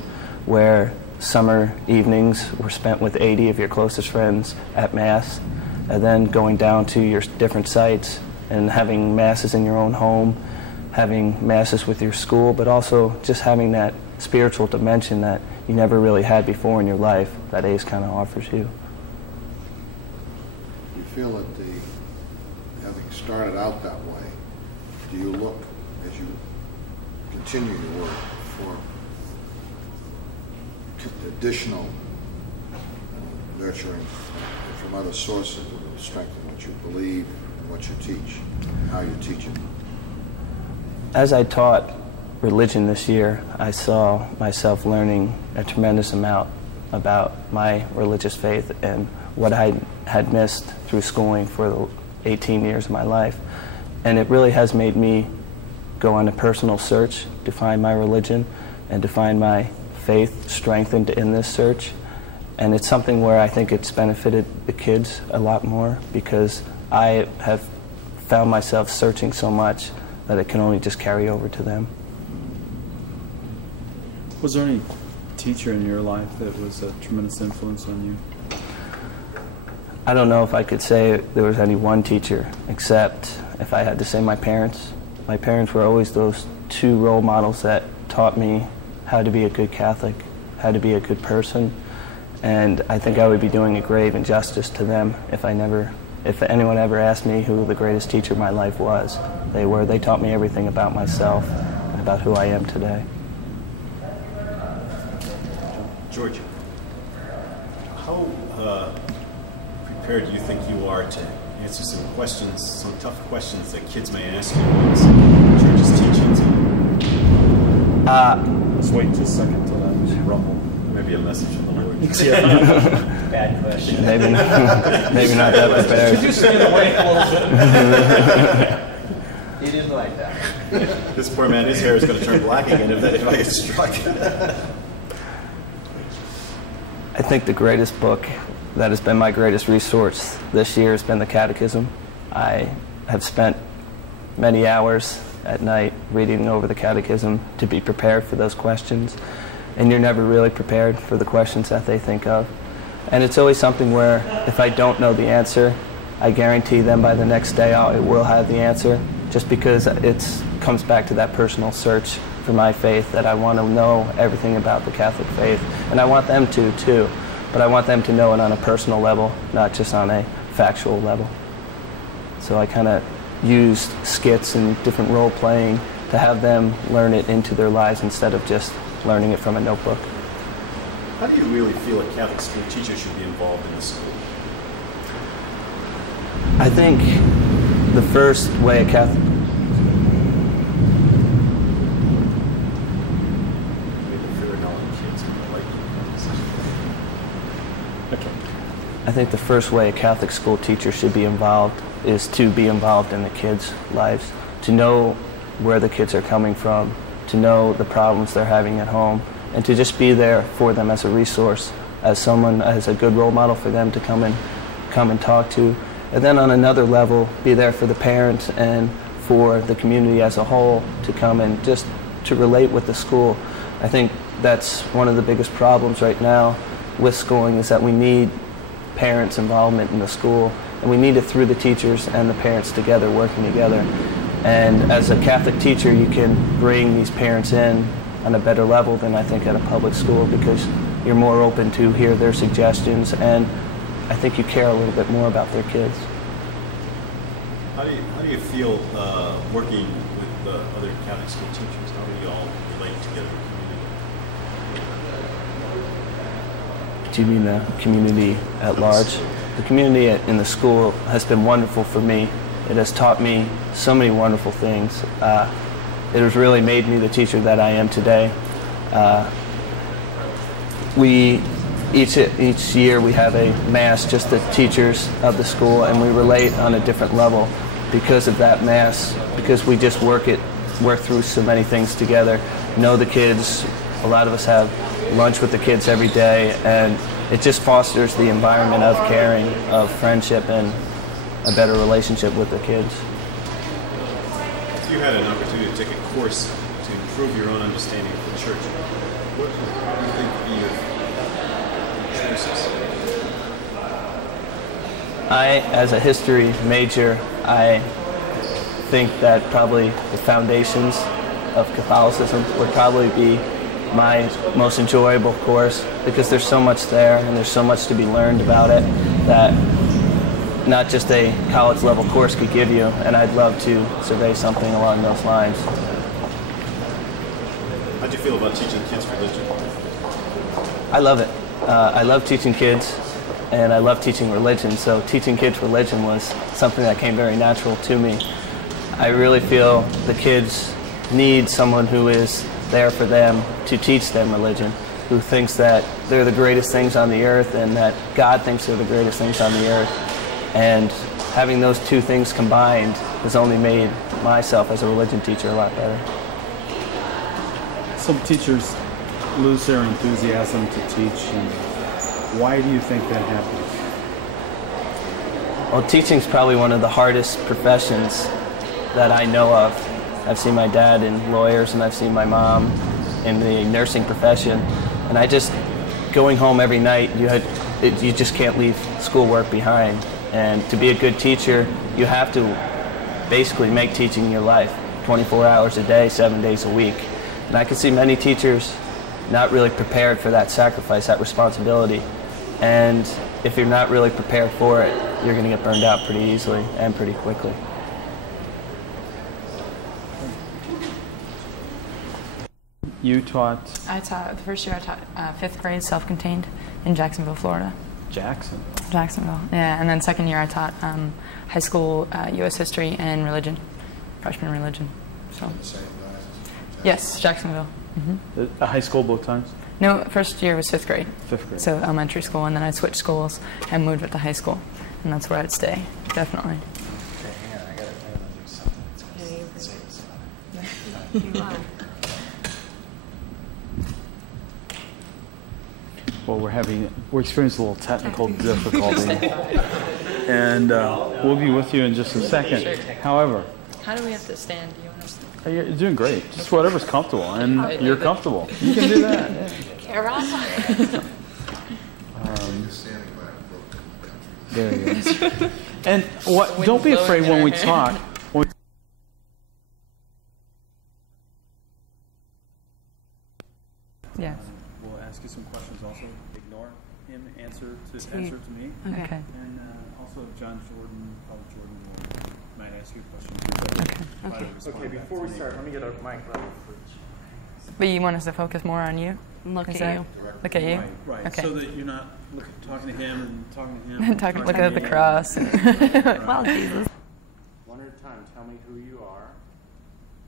where summer evenings were spent with 80 of your closest friends at Mass, and then going down to your different sites and having Masses in your own home, having Masses with your school, but also just having that spiritual dimension that you never really had before in your life that ACE kind of offers you. Do you feel that having started out that way, do you look, as you continue your work, for additional nurturing from other sources to strengthen what you believe and what you teach, and how you teach it? As I taught religion this year, I saw myself learning a tremendous amount about my religious faith and what I had missed through schooling for the 18 years of my life. And it really has made me go on a personal search to find my religion and to find my faith strengthened in this search. And it's something where I think it's benefited the kids a lot more, because I have found myself searching so much that it can only just carry over to them. Was there any teacher in your life that was a tremendous influence on you? I don't know if I could say there was any one teacher, except if I had to say my parents. My parents were always those two role models that taught me how to be a good Catholic, how to be a good person, and I think I would be doing a grave injustice to them if anyone ever asked me who the greatest teacher of my life was. They taught me everything about myself and about who I am today. George, how prepared do you think you are to answer some questions, some tough questions that kids may ask you as church is teaching to? Let's wait just a second till that rumble. Maybe a message from the Lord. Bad question. Maybe not that prepared. Could you stand away a little bit? He didn't like that. This poor man, his hair is going to turn black again if I get struck. I think the greatest book that has been my greatest resource this year has been the Catechism. I have spent many hours at night reading over the Catechism to be prepared for those questions, and you're never really prepared for the questions that they think of. And it's always something where if I don't know the answer, I guarantee them by the next day I will have the answer, just because it comes back to that personal search for my faith, that I want to know everything about the Catholic faith, and I want them to too, but I want them to know it on a personal level, not just on a factual level. So I kind of used skits and different role playing to have them learn it into their lives instead of just learning it from a notebook. How do you really feel a Catholic school teacher should be involved in the school? I think the first way a Catholic... I think the first way a Catholic school teacher should be involved is to be involved in the kids' lives, to know where the kids are coming from, to know the problems they're having at home, and to just be there for them as a resource, as a good role model for them to come and come and talk to. And then on another level, be there for the parents and for the community as a whole to come and just to relate with the school. I think that's one of the biggest problems right now with schooling, is that we need parents' involvement in the school, and we need it through the teachers and the parents together, working together. And as a Catholic teacher, you can bring these parents in on a better level than I think at a public school, because you're more open to hear their suggestions, and I think you care a little bit more about their kids. How do you feel working with other Catholic school teachers? How do you all relate together? Do you mean the community at large? The community in the school has been wonderful for me. It has taught me so many wonderful things. It has really made me the teacher that I am today. Each year we have a mass, just the teachers of the school, and we relate on a different level because of that mass, because we just work through so many things together, know the kids. A lot of us have lunch with the kids every day, and it just fosters the environment of caring, of friendship, and a better relationship with the kids. If you had an opportunity to take a course to improve your own understanding of the church, what do you think would be your choices? As a history major, I think that probably the foundations of Catholicism would probably be my most enjoyable course, because there's so much there and there's so much to be learned about it that not just a college level course could give you, and I'd love to survey something along those lines. How do you feel about teaching kids religion? I love it. I love teaching kids, and I love teaching religion, so teaching kids religion was something that came very natural to me. I really feel the kids need someone who is there for them to teach them religion, who thinks that they're the greatest things on the earth and that God thinks they're the greatest things on the earth. And having those two things combined has only made myself as a religion teacher a lot better. Some teachers lose their enthusiasm to teach, and why do you think that happens? Well, teaching is probably one of the hardest professions that I know of. I've seen my dad in lawyers, and I've seen my mom in the nursing profession, and going home every night, you just can't leave schoolwork behind. And to be a good teacher, you have to basically make teaching your life, 24 hours a day, 7 days a week. And I can see many teachers not really prepared for that sacrifice, that responsibility. And if you're not really prepared for it, you're going to get burned out pretty easily and pretty quickly. You taught? The first year I taught 5th grade, self-contained, in Jacksonville, Florida. Jacksonville, yeah. And then second year I taught high school U.S. history and religion, freshman religion. So. Yes, Jacksonville. Mm-hmm. High school both times? No, first year was 5th grade. 5th grade. So elementary school, and then I switched schools and moved up to high school, and that's where I'd stay, definitely. Okay, hang on, I gotta do something. You are. Well, we're experiencing a little technical difficulty, and we'll be with you in just a second. Sure. However, How do we have to stand? Do you want us to? you're doing great. Just whatever's comfortable, and you're comfortable. You can do that. Yeah. There you go. And don't be afraid when we talk. Yeah. We'll ask you some questions also. Ignore him, answer to me. Okay. And also John Jordan, Paul Jordan might ask you a question. Okay, before we start, let me get a mic level first. But you want us to focus more on you? Look Is at that- you. Look at you? Right. Okay. So that you're not talking to him and talking to him. Looking at the cross. Well, Jesus. One at a time, tell me who you are,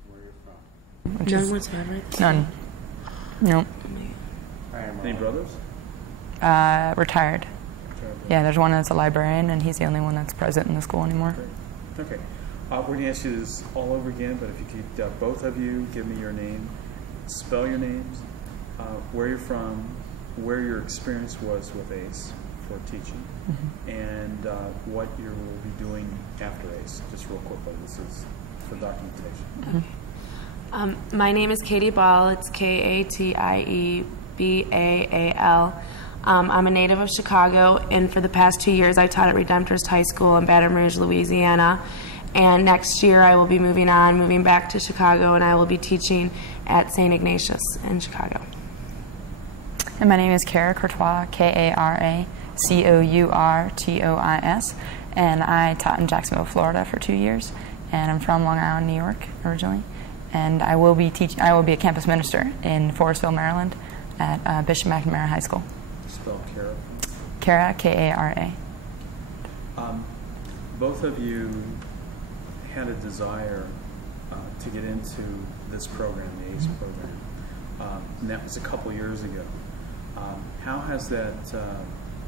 where you're from. None whatsoever. None. Nope. Any brothers? Retired. Yeah, there's one that's a librarian, and he's the only one that's present in the school anymore. Okay. We're going to ask you this all over again, but if you could, both of you, give me your name, spell your names, where you're from, where your experience was with ACE. for teaching, and what you will be doing after ACE. Just real quickly, this is for documentation. My name is Katie Ball. It's Katiebeaal. I'm a native of Chicago, and for the past 2 years I taught at Redemptorist High School in Baton Rouge, Louisiana. And next year I will be moving back to Chicago, and I will be teaching at St. Ignatius in Chicago. And my name is Kara Courtois, Karacourtois, and I taught in Jacksonville, Florida for 2 years, and I'm from Long Island, New York originally. And I will be a campus minister in Forestville, Maryland, at Bishop McNamara High School. Spell Kara. Kara, Kara. Both of you had a desire to get into this program, the ACE program, and that was a couple years ago. How has that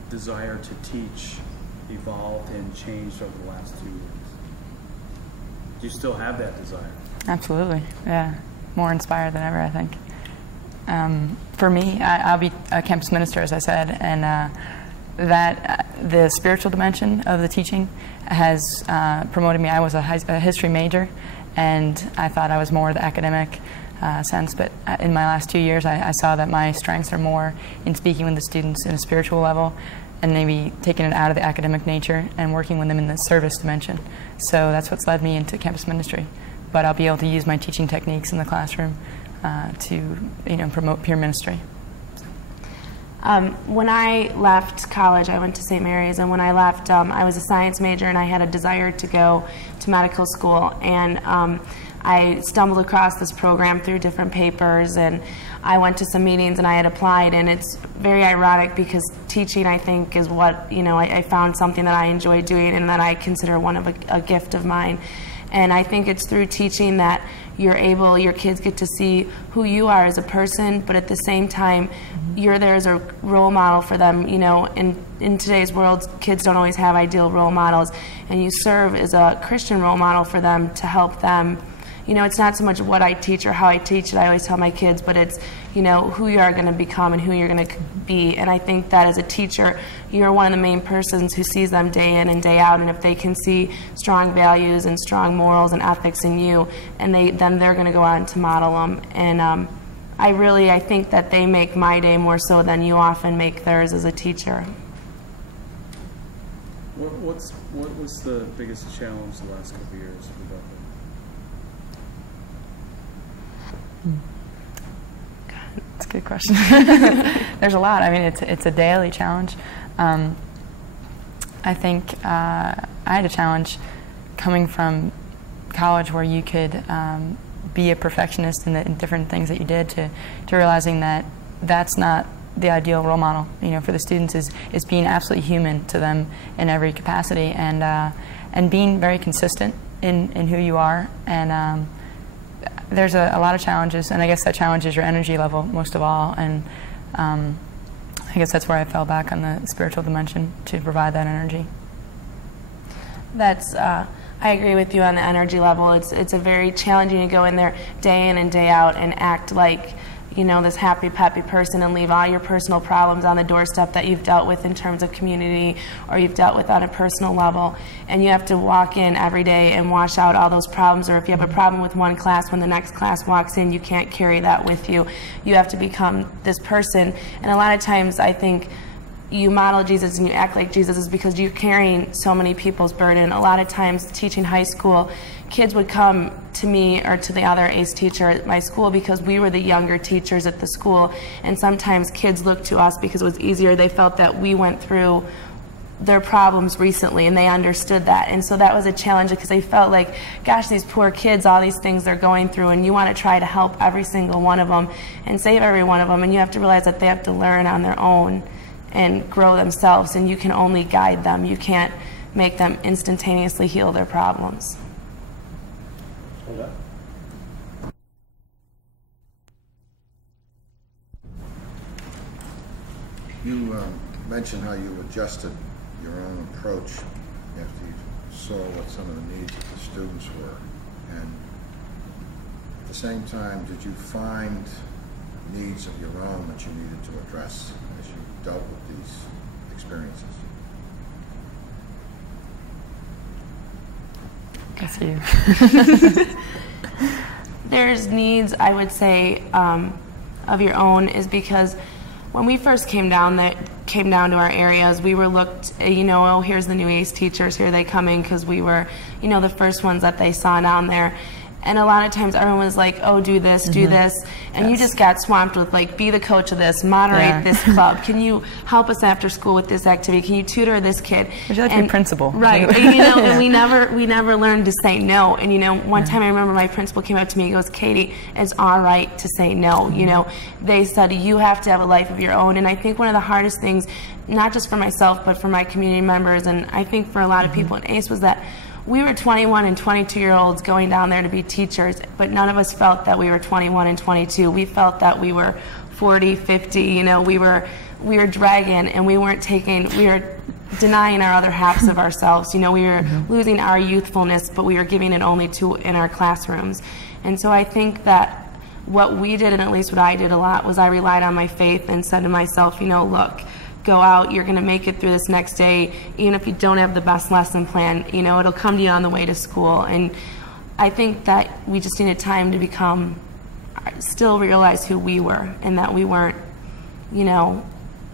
desire to teach evolved and changed over the last 2 years? Do you still have that desire? Absolutely, yeah. More inspired than ever, I think. For me, I'll be a campus minister, as I said, and the spiritual dimension of the teaching has promoted me. I was a history major, and I thought I was more the academic sense, but in my last 2 years, I saw that my strengths are more in speaking with the students in a spiritual level, and maybe taking it out of the academic nature and working with them in the service dimension. So that's what's led me into campus ministry. But I'll be able to use my teaching techniques in the classroom to promote peer ministry. When I left college, I went to St. Mary's, and when I left, I was a science major, and I had a desire to go to medical school. And I stumbled across this program through different papers, and I went to some meetings, and I had applied. And it's very ironic because teaching, I think, is what, I found something that I enjoy doing and that I consider one of a gift of mine. And I think it's through teaching that your kids get to see who you are as a person, but at the same time, you're there as a role model for them. In today's world, kids don't always have ideal role models, and you serve as a Christian role model for them to help them. It's not so much what I teach or how I teach it, I always tell my kids, but it's, who you are going to become and who you're going to be. And I think that as a teacher, you're one of the main persons who sees them day in and day out, and if they can see strong values and strong morals and ethics in you, and then they're going to go on to model them. And I think that they make my day more so than you often make theirs as a teacher. What was the biggest challenge the last couple of years for both of you? That's a good question. There's a lot. I mean, it's a daily challenge. I think I had a challenge coming from college where you could be a perfectionist in the different things that you did to realizing that that's not the ideal role model. For the students is being absolutely human to them in every capacity, and being very consistent in who you are. And there's a lot of challenges, and I guess that challenge is your energy level most of all, and I guess that's where I fell back on the spiritual dimension to provide that energy. I agree with you on the energy level. It's a very challenging to go in there day in and day out and act like this happy, peppy person and leave all your personal problems on the doorstep that you've dealt with in terms of community or you've dealt with on a personal level. And you have to walk in every day and wash out all those problems, or if you have a problem with one class, when the next class walks in, you can't carry that with you. You have to become this person. And a lot of times I think you model Jesus and you act like Jesus is because you're carrying so many people's burden. A lot of times teaching high school, kids would come to me or to the other ACE teacher at my school because we were the younger teachers at the school, and sometimes kids looked to us because it was easier. They felt that we went through their problems recently and they understood that, and so that was a challenge because they felt like, gosh, these poor kids, all these things they're going through, and you want to try to help every single one of them and save every one of them, and you have to realize that they have to learn on their own and grow themselves, and you can only guide them. You can't make them instantaneously heal their problems. You mentioned how you adjusted your own approach after you saw what some of the needs of the students were. And at the same time, did you find needs of your own that you needed to address as you dealt with these experiences? That's you. There's needs, I would say, of your own, is because when we first came down to our areas, we were looked, oh, here's the new ACE teachers, here they come in, because we were, the first ones that they saw down there. And a lot of times everyone was like, oh, do this, do this. And you just got swamped with, like, be the coach of this, moderate this club. Can you help us after school with this activity? Can you tutor this kid? Would you like to be principal? Right. And we never learned to say no. And, one time I remember my principal came up to me and goes, Katie, it's all right to say no. They said, you have to have a life of your own. And I think one of the hardest things, not just for myself, but for my community members, and I think for a lot of people in ACE, was that we were 21 and 22-year-olds going down there to be teachers, but none of us felt that we were 21 and 22. We felt that we were 40, 50, we were dragging, and we were denying our other halves of ourselves. We were losing our youthfulness, but we were giving it only to in our classrooms. And so I think that what we did, and at least what I did a lot, was I relied on my faith and said to myself, look, go out, you're going to make it through this next day, even if you don't have the best lesson plan, it'll come to you on the way to school. And I think that we just needed time to still realize who we were, and that we weren't,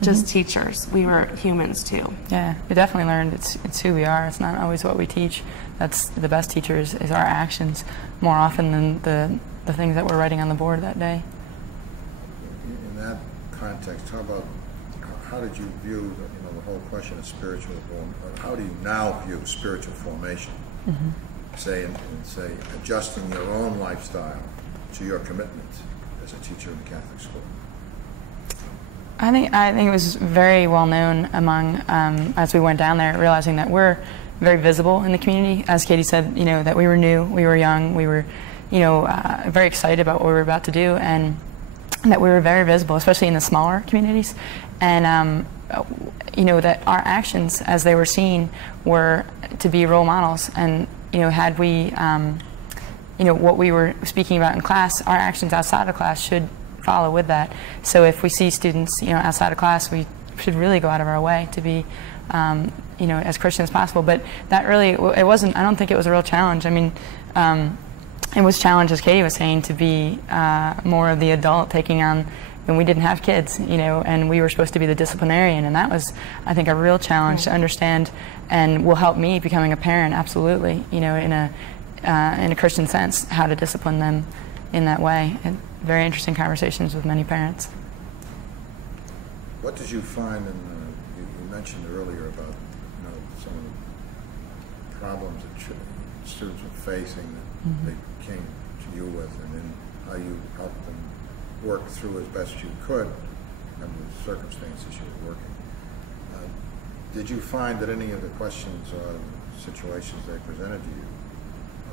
just teachers. We were humans too. Yeah, we definitely learned it's who we are. It's not always what we teach. That's the best teachers is our actions more often than the things that we're writing on the board that day. In that context, how did you view the whole question of spiritual formation? How do you now view spiritual formation? Say adjusting your own lifestyle to your commitment as a teacher in a Catholic school. I think it was very well known among as we went down there, realizing that we're very visible in the community. As Katie said, that we were new, we were young, we were, very excited about what we were about to do, and that we were very visible, especially in the smaller communities. And that our actions as they were seen were to be role models. And had we what we were speaking about in class, our actions outside of class should follow with that. So if we see students outside of class, we should really go out of our way to be as Christian as possible. But that really, it wasn't, I don't think it was a real challenge. I mean, it was challenge, as Katie was saying, to be more of the adult taking on when we didn't have kids, and we were supposed to be the disciplinarian, and that was, I think, a real challenge to understand, and will help me becoming a parent, absolutely, in a Christian sense, how to discipline them in that way. And very interesting conversations with many parents. What did you find you mentioned earlier about some of the problems that students were facing that they came to you with, and then how you helped them work through as best you could under the circumstances you were working. Did you find that any of the questions or situations they presented to you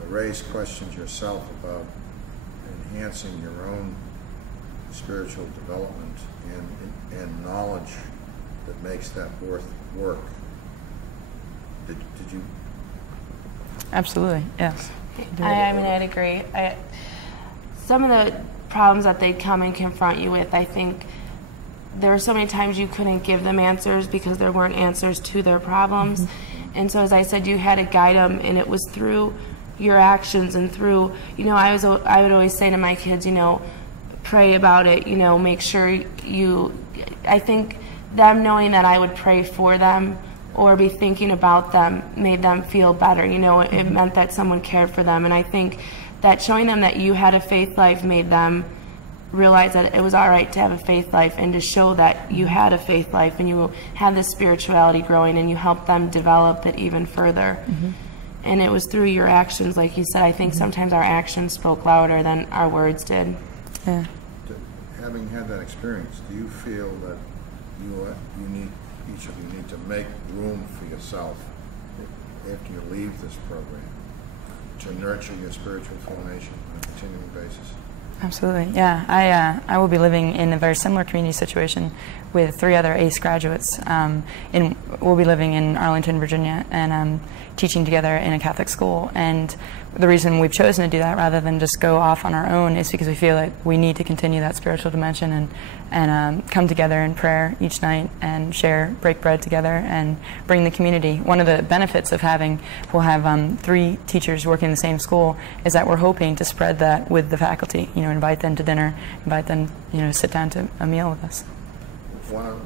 raised questions yourself about enhancing your own spiritual development and knowledge that makes that work? Did you? Absolutely, yes. I'd agree. Some of the problems that they'd come and confront you with, I think there were so many times you couldn't give them answers because there weren't answers to their problems. And so, as I said, you had to guide them, and it was through your actions and through, I would always say to my kids, pray about it, make sure I think them knowing that I would pray for them or be thinking about them made them feel better. It meant that someone cared for them. And I think that showing them that you had a faith life made them realize that it was all right to have a faith life, and to show that you had a faith life and you had this spirituality growing, and you helped them develop it even further. And it was through your actions, like you said. I think sometimes our actions spoke louder than our words did. Yeah. Having had that experience, do you feel that each of you need to make room for yourself after you leave this program to nurture your spiritual formation on a continuing basis? Absolutely, yeah. I will be living in a very similar community situation with 3 other ACE graduates. We'll be living in Arlington, Virginia, and teaching together in a Catholic school. And the reason we've chosen to do that rather than just go off on our own is because we feel like we need to continue that spiritual dimension and come together in prayer each night and break bread together and bring the community. One of the benefits of we'll have 3 teachers working in the same school is that we're hoping to spread that with the faculty, invite them to dinner, invite them, to sit down to a meal with us. One of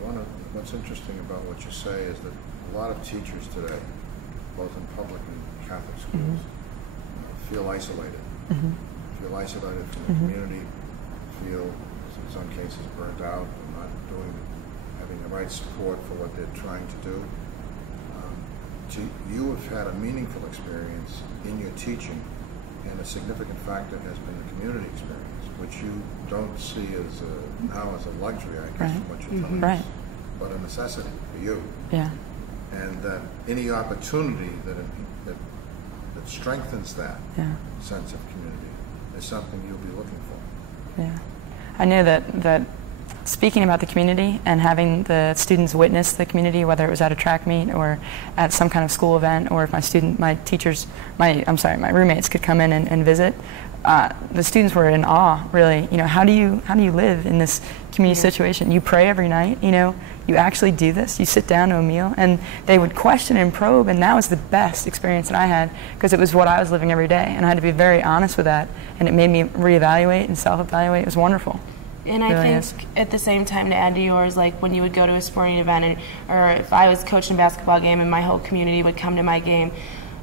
what's interesting about what you say is that a lot of teachers today, both in public and Catholic schools, feel isolated. Feel isolated from the community, feel, in some cases, burnt out and not having the right support for what they're trying to do. You have had a meaningful experience in your teaching, and a significant factor has been the community experience, which you don't see now as a luxury, I guess, from what you're telling us, but a necessity for you. Yeah. And that any opportunity that strengthens that sense of community is something you'll be looking for. Yeah. I know that speaking about the community and having the students witness the community, whether it was at a track meet or at some kind of school event, or if my roommates could come in and visit, the students were in awe, really. How do you live in this community situation? You pray every night, you actually do this, you sit down to a meal, and they would question and probe, and that was the best experience that I had, because it was what I was living every day, and I had to be very honest with that, and it made me reevaluate and self-evaluate. It was wonderful. And I think at the same time, to add to yours, like when you would go to a sporting event, or if I was coaching a basketball game and my whole community would come to my game,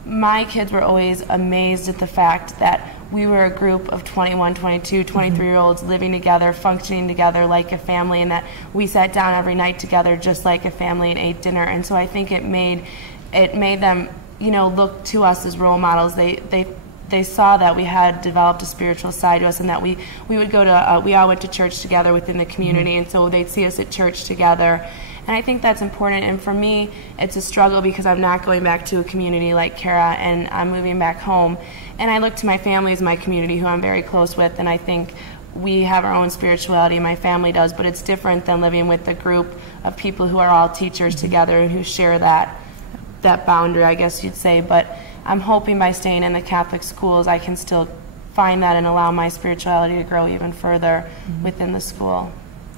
my kids were always amazed at the fact that we were a group of 21, 22, 23-year-olds living together, functioning together like a family, and that we sat down every night together just like a family and ate dinner. And so I think it made them, look to us as role models. They saw that we had developed a spiritual side to us, and that we would go to, we all went to church together within the community, and so they'd see us at church together. And I think that's important, and for me, it's a struggle because I'm not going back to a community like Kara, and I'm moving back home. And I look to my family as my community, who I'm very close with, and I think we have our own spirituality, my family does, but it's different than living with a group of people who are all teachers together and who share that boundary, I guess you'd say. But I'm hoping by staying in the Catholic schools, I can still find that and allow my spirituality to grow even further within the school.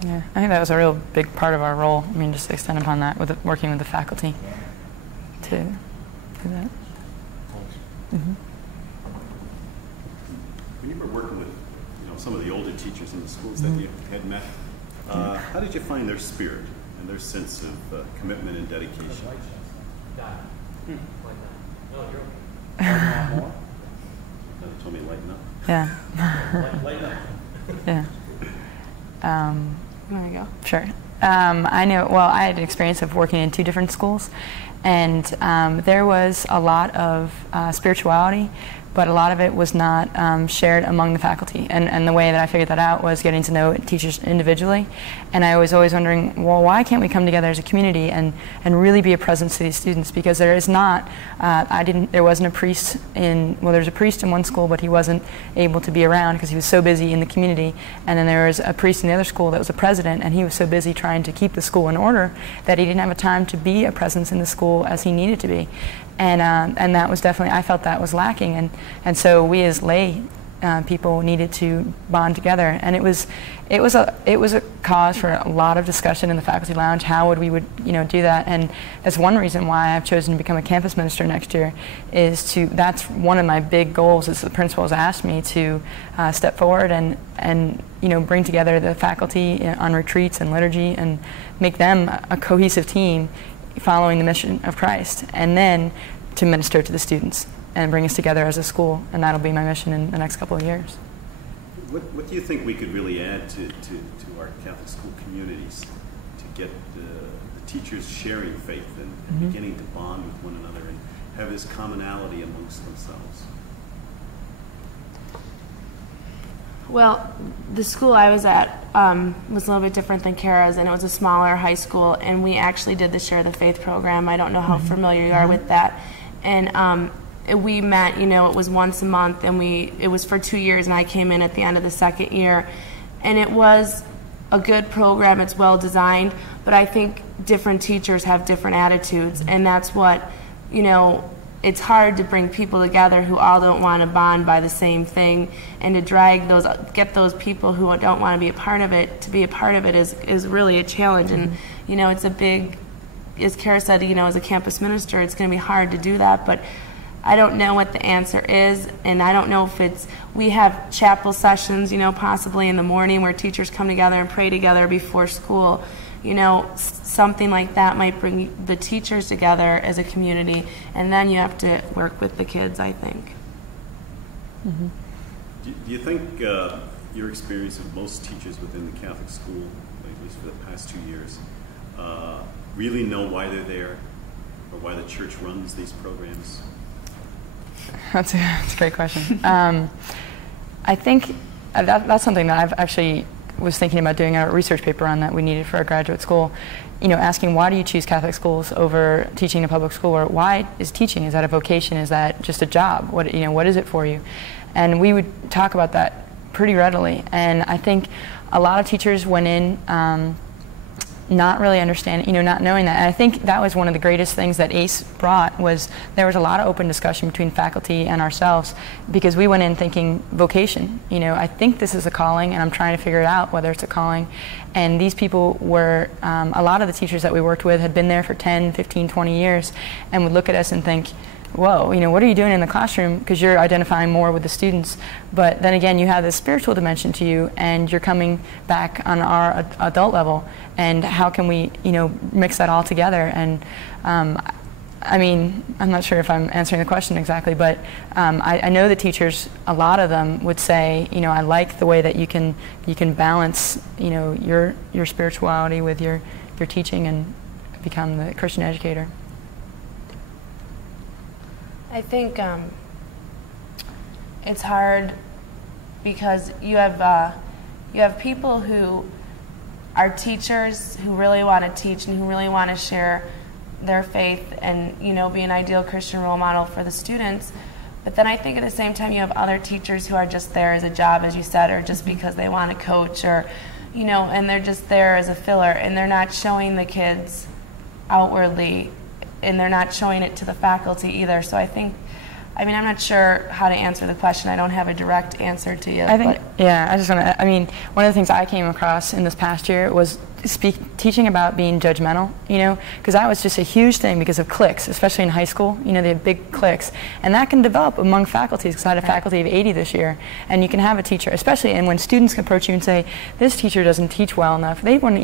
Yeah, I think that was a real big part of our role. Just to extend upon that, with working with the faculty to do that. When you were working with, some of the older teachers in the schools that you had met, how did you find their spirit and their sense of commitment and dedication? They told me lighten up. Yeah. Lighten up. Yeah. There you go. Sure. I know, I had an experience of working in 2 different schools, and there was a lot of spirituality, but a lot of it was not shared among the faculty. And the way that I figured that out was getting to know teachers individually. And I was always wondering, well, why can't we come together as a community and really be a presence to these students? Because there is not, there wasn't a priest there's a priest in one school, but he wasn't able to be around because he was so busy in the community. And then there was a priest in the other school that was a president, and he was so busy trying to keep the school in order that he didn't have a time to be a presence in the school as he needed to be. And that was definitely, I felt that was lacking, and so we as lay people needed to bond together, and it was a cause for a lot of discussion in the faculty lounge. How would we do that? And that's one reason why I've chosen to become a campus minister next year. That's one of my big goals. Is the principal has asked me to step forward and bring together the faculty on retreats and liturgy and make them a cohesive team, following the mission of Christ, and then to minister to the students and bring us together as a school, and that'll be my mission in the next couple of years. What do you think we could really add to our Catholic school communities to get the teachers sharing faith and beginning to bond with one another and have this commonality amongst themselves? Well, the school I was at was a little bit different than Kara's, and it was a smaller high school, and we actually did the Share the Faith program. I don't know how familiar you are with that. And we met, it was once a month, and it was for 2 years, and I came in at the end of the second year. And it was a good program. It's well designed, but I think different teachers have different attitudes, and that's what, it's hard to bring people together who all don't want to bond by the same thing, and to get those people who don't want to be a part of it to be a part of it is really a challenge. And it's a big, as Kara said, as a campus minister, it's going to be hard to do that, but I don't know what the answer is, and I don't know if we have chapel sessions, possibly in the morning where teachers come together and pray together before school. Something like that might bring the teachers together as a community, and then you have to work with the kids, I think. Mm-hmm. Do you think your experience of most teachers within the Catholic school, at least for the past 2 years, really know why they're there, or why the church runs these programs? That's a great question. I think that's something that I've actually was thinking about doing a research paper on that we needed for our graduate school. Asking why do you choose Catholic schools over teaching in a public school, or why is teaching? Is that a vocation? Is that just a job? What is it for you? And we would talk about that pretty readily. And I think a lot of teachers went in not really understanding, not knowing that. And I think that was one of the greatest things that ACE brought, was there was a lot of open discussion between faculty and ourselves, because we went in thinking vocation. I think this is a calling, and I'm trying to figure it out whether it's a calling. And these people were, a lot of the teachers that we worked with had been there for 10, 15, 20 years, and would look at us and think, whoa, what are you doing in the classroom? Because you're identifying more with the students. But then again, you have this spiritual dimension to you, and you're coming back on our adult level. And how can we, mix that all together? And I'm not sure if I'm answering the question exactly, but I know the teachers, a lot of them would say, I like the way that you can balance, your spirituality with your teaching and become the Christian educator. I think it's hard because you have people who are teachers who really want to teach and who really want to share their faith and be an ideal Christian role model for the students. But then I think at the same time you have other teachers who are just there as a job, as you said, or just because they want to coach, or and they're just there as a filler, and they're not showing the kids outwardly, and they're not showing it to the faculty either. So I think, I'm not sure how to answer the question. I don't have a direct answer to you. I think, I just want to, one of the things I came across in this past year was teaching about being judgmental, because that was just a huge thing because of cliques, especially in high school. They have big cliques, and that can develop among faculties, because I had a faculty of 80 this year, and you can have a teacher, especially, and when students approach you and say, this teacher doesn't teach well enough, they want,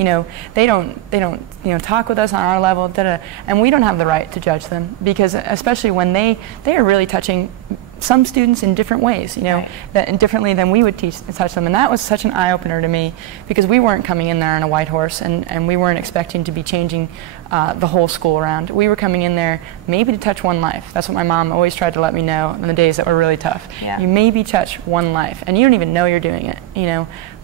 they don't talk with us on our level, and we don't have the right to judge them, because especially when they are really touching some students in different ways, that differently than we would touch them. And that was such an eye-opener to me, because we weren't coming in there on a white horse, and we weren't expecting to be changing the whole school around. We were coming in there maybe to touch one life. That's what my mom always tried to let me know in the days that were really tough. Yeah. You maybe touch one life, and you don't even know you're doing it,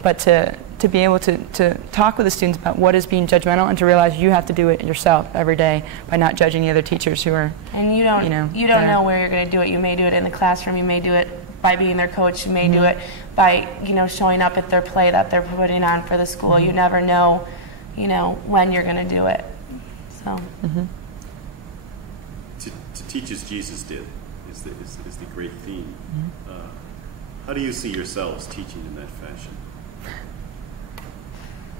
but to be able to talk with the students about what is being judgmental, and to realize you have to do it yourself every day by not judging the other teachers who are, and you don't know where you're going to do it. You may do it in the classroom, you may do it by being their coach, you may do it by showing up at their play that they're putting on for the school. You never know when you're going to do it. So to teach as Jesus did is the great theme. How do you see yourselves teaching in that fashion?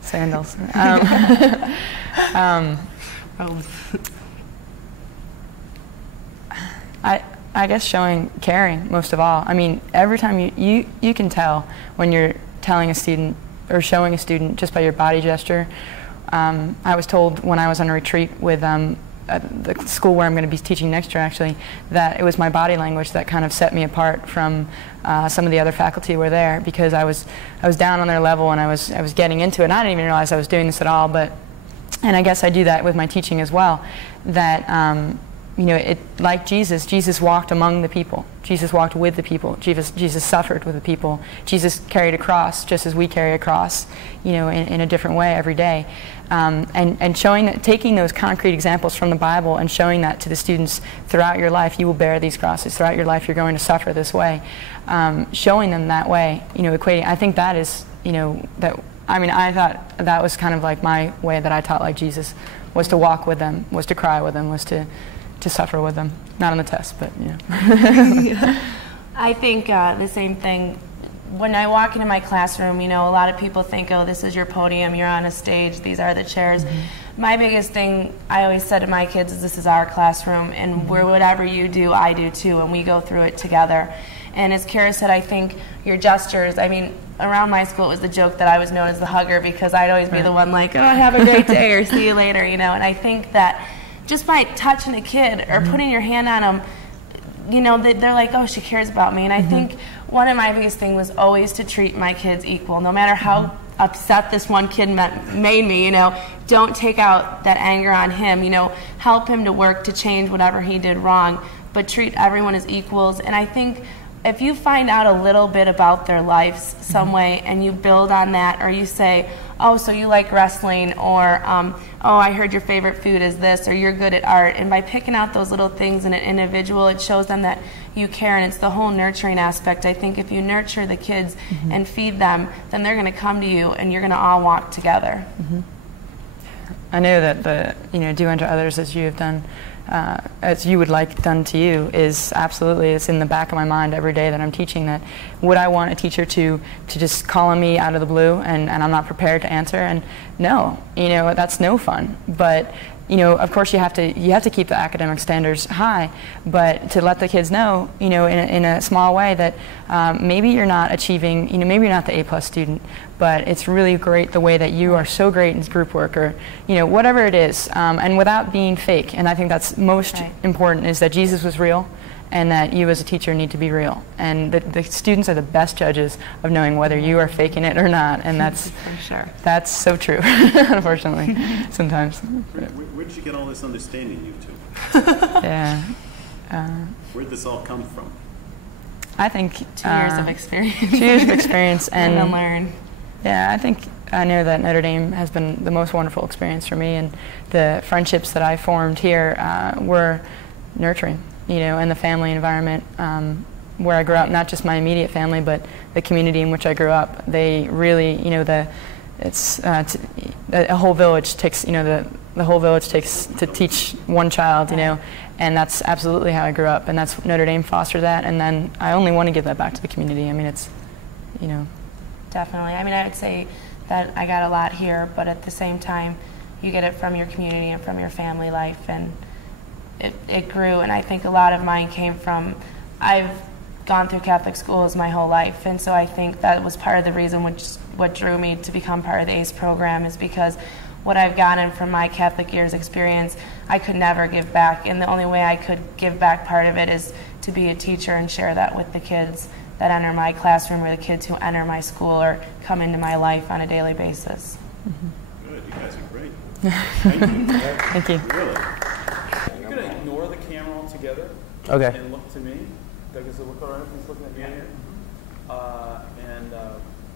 Sandals. I guess caring most of all. Every time you can tell when you're telling a student or showing a student just by your body gesture. I was told when I was on a retreat with at the school where I'm going to be teaching next year, actually, that it was my body language that kind of set me apart from some of the other faculty who were there, because I was down on their level, and I was getting into it, and I didn't even realize I was doing this at all. And I guess I do that with my teaching as well. That like Jesus walked among the people. Jesus walked with the people. Jesus suffered with the people. Jesus carried a cross just as we carry a cross, in a different way every day. And showing that, taking those concrete examples from the Bible and showing that to the students throughout your life, you will bear these crosses. Throughout your life, you're going to suffer this way. Showing them that way, equating. I think that is, I thought that was kind of like my way that I taught like Jesus, was to walk with them, was to cry with them, was to to suffer with them. Not on the test, but yeah. I think the same thing. When I walk into my classroom, you know, a lot of people think, oh, this is your podium, you're on a stage, these are the chairs. My biggest thing I always said to my kids is this is our classroom, and where whatever you do, I do too, and we go through it together. And as Kara said, I think your gestures, I mean, around my school it was the joke that I was known as the hugger because I'd always be the one like, oh, have a great day or see you later, you know. And I think that just by touching a kid or putting your hand on them, you know, they're like, oh, she cares about me. And I think one of my biggest things was always to treat my kids equal, no matter how upset this one kid made me, you know, don't take out that anger on him, you know, help him to work to change whatever he did wrong, but treat everyone as equals. And I think if you find out a little bit about their lives some way and you build on that, or you say, oh, so you like wrestling, or oh, I heard your favorite food is this, or you're good at art, and by picking out those little things in an individual, it shows them that you care, and it's the whole nurturing aspect. I think if you nurture the kids and feed them, then they're going to come to you, and you're going to all walk together. I know that the, you know, do unto others as you have done, as you would like done to you, is absolutely, it's in the back of my mind every day that I'm teaching. That would I want a teacher to just call on me out of the blue and I'm not prepared to answer? And no, you know, that's no fun. But you know, of course you have to keep the academic standards high, but to let the kids know, you know, in a small way that maybe you're not achieving, you know, maybe you're not the A+ student, but it's really great the way that you are so great in group work, or you know, whatever it is, and without being fake. And I think that's most important, is that Jesus was real, and that you as a teacher need to be real. And the students are the best judges of knowing whether you are faking it or not, and that's For sure. That's so true, unfortunately, sometimes. Where did you get all this understanding, you two? Yeah. Where did this all come from? I think 2 years of experience. 2 years of experience and learn. Yeah, I know that Notre Dame has been the most wonderful experience for me, and the friendships that I formed here were nurturing, you know, and the family environment where I grew up, not just my immediate family, but the community in which I grew up. They really, you know, a whole village takes, you know, the whole village takes to teach one child, you know, and that's absolutely how I grew up, and that's Notre Dame fostered that, and then I only want to give that back to the community. I mean, it's, you know. Definitely. I mean, I would say that I got a lot here, but at the same time, you get it from your community and from your family life, and it grew. And I think a lot of mine came from, I've gone through Catholic schools my whole life, and so I think that was part of the reason what drew me to become part of the ACE program, is because what I've gotten from my Catholic years experience, I could never give back, and the only way I could give back part of it is to be a teacher and share that with the kids that enter my classroom, or the kids who enter my school or come into my life on a daily basis. Good, you guys are great. Thank you. Thank you. Really. You're going to ignore the camera altogether. Okay. And look to me. Does it look all right if he's looking at me here? And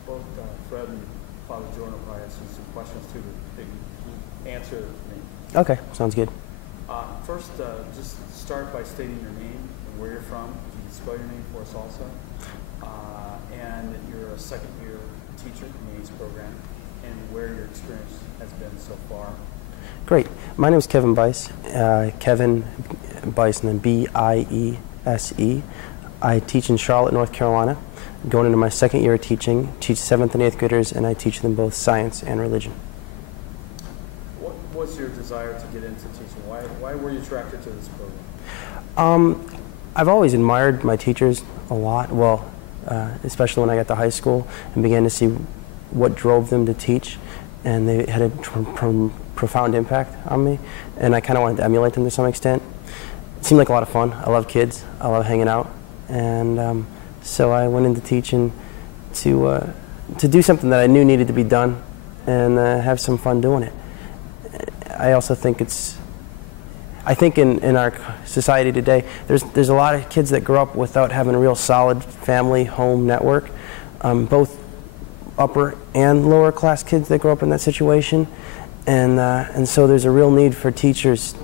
both Fred and Father Jordan will probably ask you some questions too that you answer me. Okay, sounds good. First, just start by stating your name and where you're from. If you can spell your name for us also. And you're a second-year teacher in the ACE program, and where your experience has been so far. Great. My name is Kevin Bice. Kevin Bice, and then B-I-E-S-E. I teach in Charlotte, North Carolina. I'm going into my second year of teaching. Teach 7th and 8th graders, and I teach them both science and religion. What was your desire to get into teaching? Why were you attracted to this program? I've always admired my teachers a lot. Well, especially when I got to high school and began to see what drove them to teach, and they had a profound impact on me, and I kind of wanted to emulate them to some extent. It seemed like a lot of fun. I love kids. I love hanging out, and so I went into teaching to do something that I knew needed to be done and have some fun doing it. I also think in our society today, there's a lot of kids that grow up without having a real solid family home network, both upper and lower class kids that grow up in that situation, and so there's a real need for teachers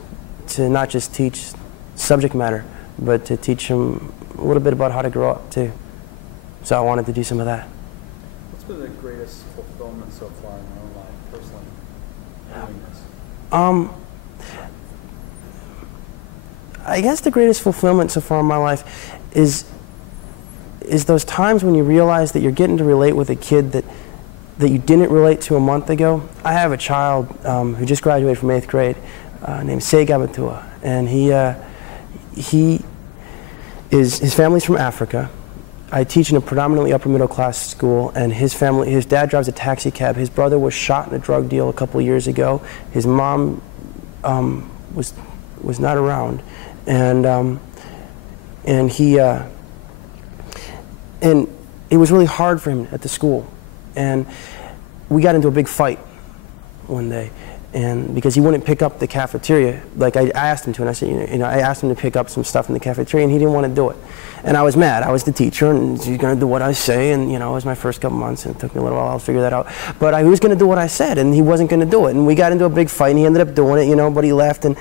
to not just teach subject matter, but to teach them a little bit about how to grow up too. So I wanted to do some of that. What's been the greatest fulfillment so far in your own life, personally, doing this? I guess the greatest fulfillment so far in my life is those times when you realize that you're getting to relate with a kid that you didn't relate to a month ago. I have a child who just graduated from 8th grade named Sei Gabatua, and his family's from Africa. I teach in a predominantly upper middle class school, and his dad drives a taxi cab. His brother was shot in a drug deal a couple years ago. His mom was not around, and it was really hard for him at the school, and we got into a big fight one day, and because he wouldn't pick up the cafeteria, like I asked him to, and I said, I asked him to pick up some stuff in the cafeteria, and he didn't want to do it. And I was mad. I was the teacher, and he's going to do what I say, and it was my first couple months, and it took me a little while to figure that out. But I was going to do what I said, and he wasn't going to do it. And we got into a big fight, and he ended up doing it, but he left. And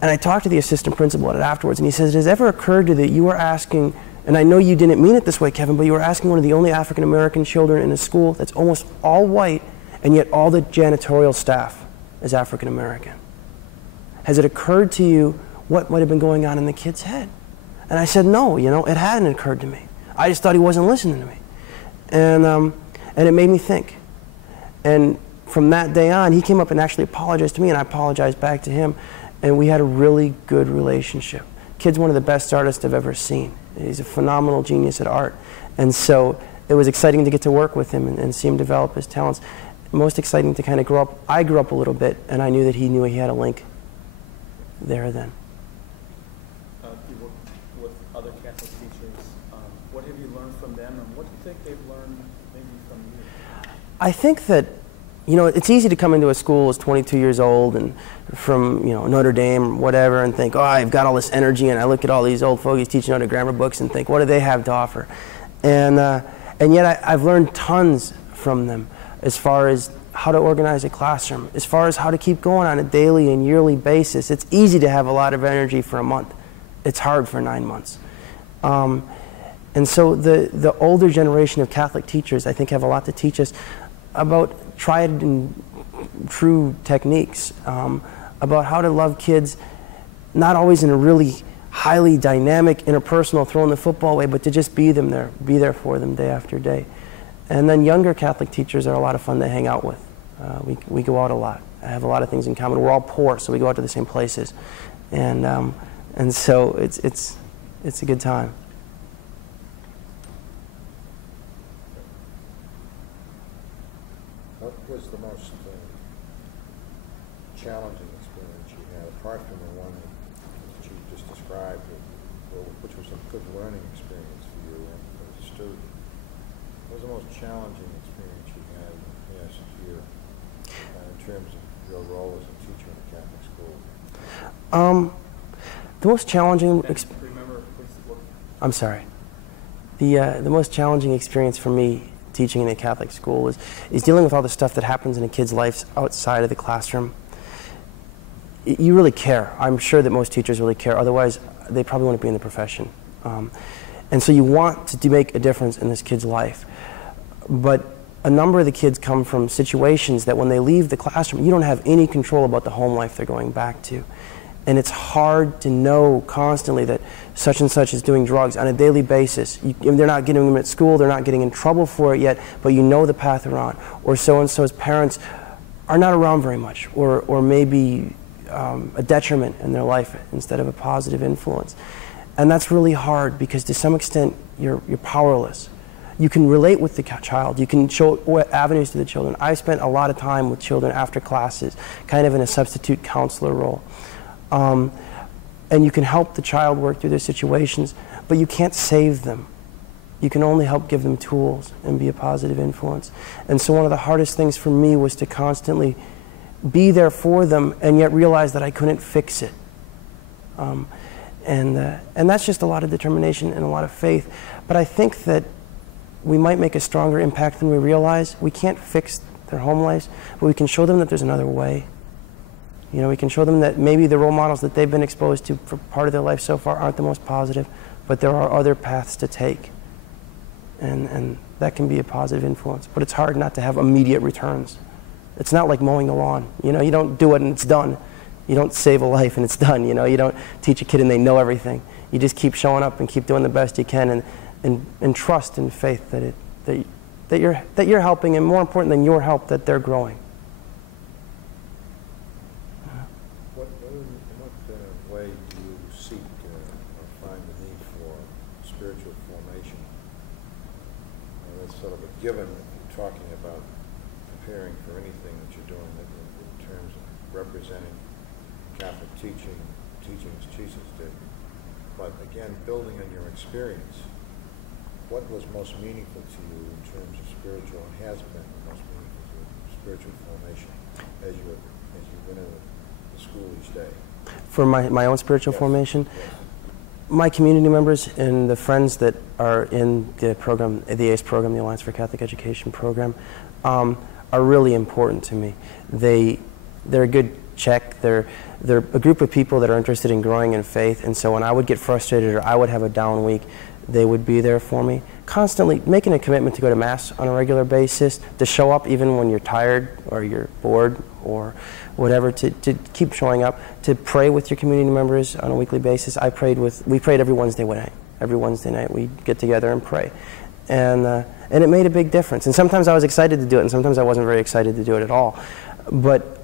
I talked to the assistant principal at it afterwards, and he says, "Has it ever occurred to you that you were asking, and I know you didn't mean it this way, Kevin, but you were asking one of the only African-American children in a school that's almost all white, and yet all the janitorial staff is African-American. Has it occurred to you what might have been going on in the kid's head?" And I said, no, it hadn't occurred to me. I just thought he wasn't listening to me. And it made me think. And from that day on, he came up and actually apologized to me, and I apologized back to him, and we had a really good relationship. Kid's one of the best artists I've ever seen. He's a phenomenal genius at art. And so it was exciting to get to work with him and see him develop his talents. Most exciting to kind of grow up. I grew up a little bit, and I knew that he knew he had a link there then. You work with other Catholic teachers. What have you learned from them, and what do you think they've learned maybe from you? I think that, it's easy to come into a school as 22 years old and from, Notre Dame or whatever, and think, oh, I've got all this energy, and I look at all these old fogies teaching out of grammar books and think, what do they have to offer? And yet I've learned tons from them as far as how to organize a classroom, as far as how to keep going on a daily and yearly basis. It's easy to have a lot of energy for a month. It's hard for 9 months. And so the older generation of Catholic teachers, I think, have a lot to teach us about tried and true techniques, about how to love kids, not always in a really highly dynamic, interpersonal, throwing the football way, but to just be there for them day after day. And then younger Catholic teachers are a lot of fun to hang out with. We go out a lot. I have a lot of things in common. We're all poor, so we go out to the same places, and so it's a good time. What was the most challenging experience you had, apart from the one that you just described, which was a good learning experience for you and as a student? What was the most challenging experience you had in the past year in terms of your role as a teacher in a Catholic school? The most challenging I'm sorry. The most challenging experience for me teaching in a Catholic school is dealing with all the stuff that happens in a kid's life outside of the classroom. You really care. I'm sure that most teachers really care. Otherwise, they probably wouldn't be in the profession. And so you want to make a difference in this kid's life. But a number of the kids come from situations that when they leave the classroom, you don't have any control about the home life they're going back to. And it's hard to know constantly that such and such is doing drugs on a daily basis. They're not getting them at school, they're not getting in trouble for it yet, but you know the path they're on. Or so-and-so's parents are not around very much, or maybe a detriment in their life instead of a positive influence. And that's really hard because to some extent you're powerless. You can relate with the child. You can show avenues to the children. I spent a lot of time with children after classes, kind of in a substitute counselor role. And you can help the child work through their situations, but you can't save them. You can only help give them tools and be a positive influence. And so one of the hardest things for me was to constantly be there for them and yet realize that I couldn't fix it. And that's just a lot of determination and a lot of faith. But I think that we might make a stronger impact than we realize. We can't fix their home lives, but we can show them that there's another way. We can show them that maybe the role models that they've been exposed to for part of their life so far aren't the most positive, but there are other paths to take. And that can be a positive influence. But it's hard not to have immediate returns. It's not like mowing the lawn. You don't do it and it's done. You don't save a life and it's done. You know, you don't teach a kid and they know everything. You just keep showing up and keep doing the best you can, and trust and faith that you're helping, and more important than your help, that they're growing. In what way do you seek or find the need for spiritual formation? That's sort of a given if you're talking about preparing for anything that you're doing in terms of representing Catholic teaching as Jesus did. But again, building on your experience, what was most meaningful to you in terms of spiritual, and has been most meaningful to you, spiritual formation as you went into the school each day? For my own spiritual formation, my community members and the friends that are in the program, the ACE program, the Alliance for Catholic Education program, are really important to me. They're a good check. They're a group of people that are interested in growing in faith, and so when I would get frustrated or I would have a down week, they would be there for me. Constantly making a commitment to go to Mass on a regular basis, to show up even when you're tired or you're bored or whatever, to keep showing up, to pray with your community members on a weekly basis. We prayed every Wednesday night. Every Wednesday night we'd get together and pray. And it made a big difference. And sometimes I was excited to do it, and sometimes I wasn't very excited to do it at all. But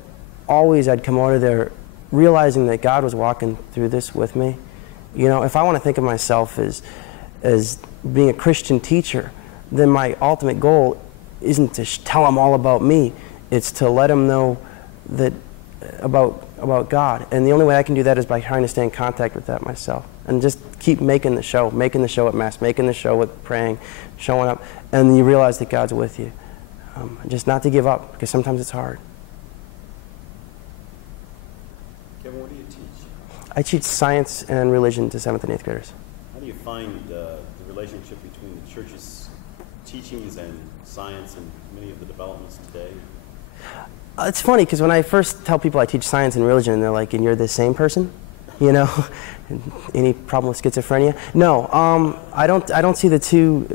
always I'd come out of there realizing that God was walking through this with me. You know, if I want to think of myself as being a Christian teacher, then my ultimate goal isn't to tell them all about me. It's to let them know that about God. And the only way I can do that is by trying to stay in contact with that myself. And just keep making the show at Mass, making the show with praying, showing up. And then you realize that God's with you. Just not to give up, because sometimes it's hard. Kevin, what do you teach? I teach science and religion to 7th and 8th graders. How do you find the relationship between the church's teachings and science and many of the developments today? It's funny, because when I first tell people I teach science and religion, and they're like, and you're the same person? You know? Any problem with schizophrenia? No, I don't see the two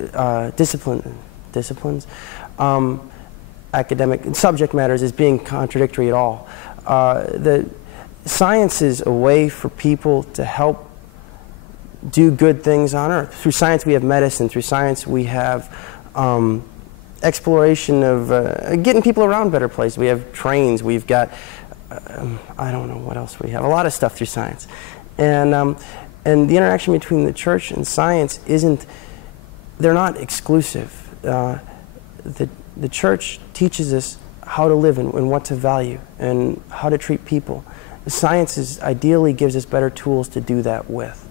disciplines, academic subject matters, as being contradictory at all. The science is a way for people to help do good things on Earth. Through science we have medicine. Through science we have exploration of getting people around better places. We have trains. We've got I don't know what else we have. A lot of stuff through science, and the interaction between the church and science they're not exclusive. The church teaches us how to live and what to value and how to treat people. Science ideally gives us better tools to do that with.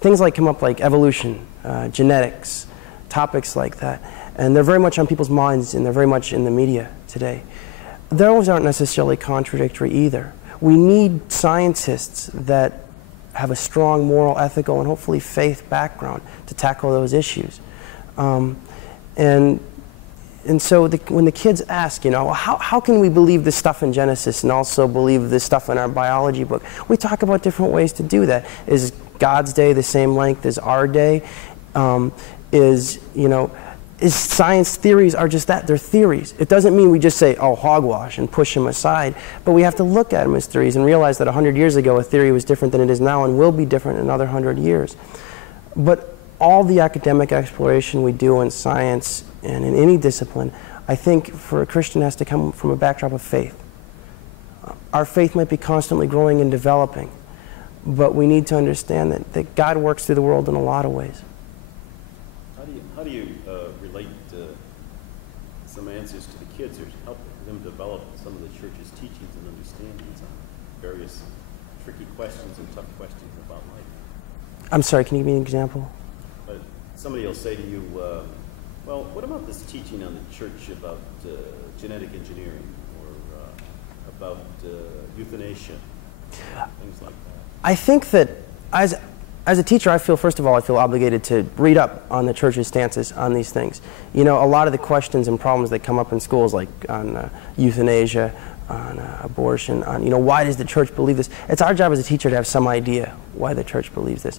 Things come up like evolution, genetics, topics like that, and they're very much on people's minds, and they're very much in the media today. Those aren't necessarily contradictory either. We need scientists that have a strong moral, ethical, and hopefully faith background to tackle those issues. And so when the kids ask, you know, how can we believe this stuff in Genesis and also believe this stuff in our biology book? We talk about different ways to do that. Is God's day the same length as our day? Is science theories are just that, they're theories. It doesn't mean we just say, oh, hogwash, and push them aside, but we have to look at them as theories and realize that 100 years ago a theory was different than it is now and will be different in another 100 years. But all the academic exploration we do in science and in any discipline, I think for a Christian has to come from a backdrop of faith. Our faith might be constantly growing and developing, but we need to understand that God works through the world in a lot of ways. How do you relate some answers to the kids or help them develop some of the church's teachings and understandings on various tricky questions and tough questions about life? I'm sorry, can you give me an example? Somebody will say to you, well, what about this teaching on the church about genetic engineering or about euthanasia, things like that? I think that as a teacher, first of all, I feel obligated to read up on the church's stances on these things. You know, a lot of the questions and problems that come up in schools, like on euthanasia, on abortion, on, you know, why does the church believe this? It's our job as a teacher to have some idea why the church believes this.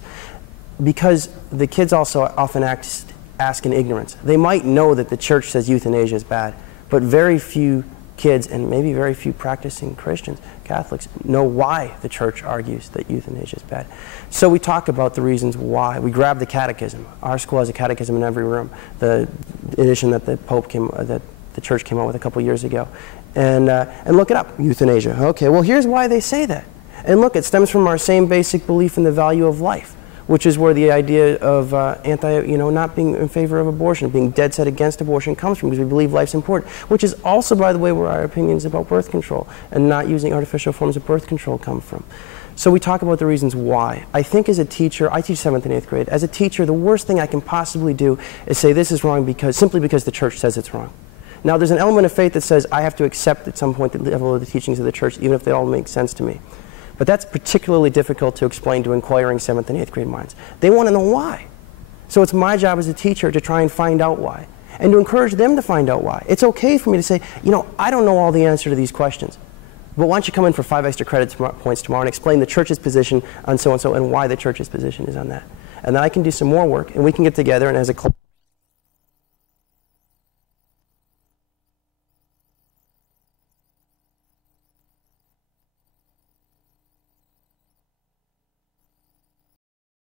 Because the kids also often ask in ignorance. They might know that the church says euthanasia is bad, but very few kids, and maybe very few practicing Christians, Catholics, know why the church argues that euthanasia is bad. So we talk about the reasons why. We grab the catechism. Our school has a catechism in every room, the edition that that the church came out with a couple years ago. And look it up, euthanasia. Okay, well, here's why they say that. And look, it stems from our same basic belief in the value of life, which is where the idea of not being in favor of abortion, being dead set against abortion comes from, because we believe life's important, which is also, by the way, where our opinions about birth control and not using artificial forms of birth control come from. So we talk about the reasons why. I think as a teacher, I teach 7th and 8th grade, as a teacher, the worst thing I can possibly do is say this is wrong simply because the church says it's wrong. Now, there's an element of faith that says I have to accept at some point the level of the teachings of the church, even if they all make sense to me. But that's particularly difficult to explain to inquiring 7th and 8th grade minds. They want to know why. So it's my job as a teacher to try and find out why, and to encourage them to find out why. It's okay for me to say, I don't know all the answer to these questions, but why don't you come in for 5 extra credit points tomorrow and explain the church's position on so-and-so and why the church's position is on that. And then I can do some more work, and we can get together, and as a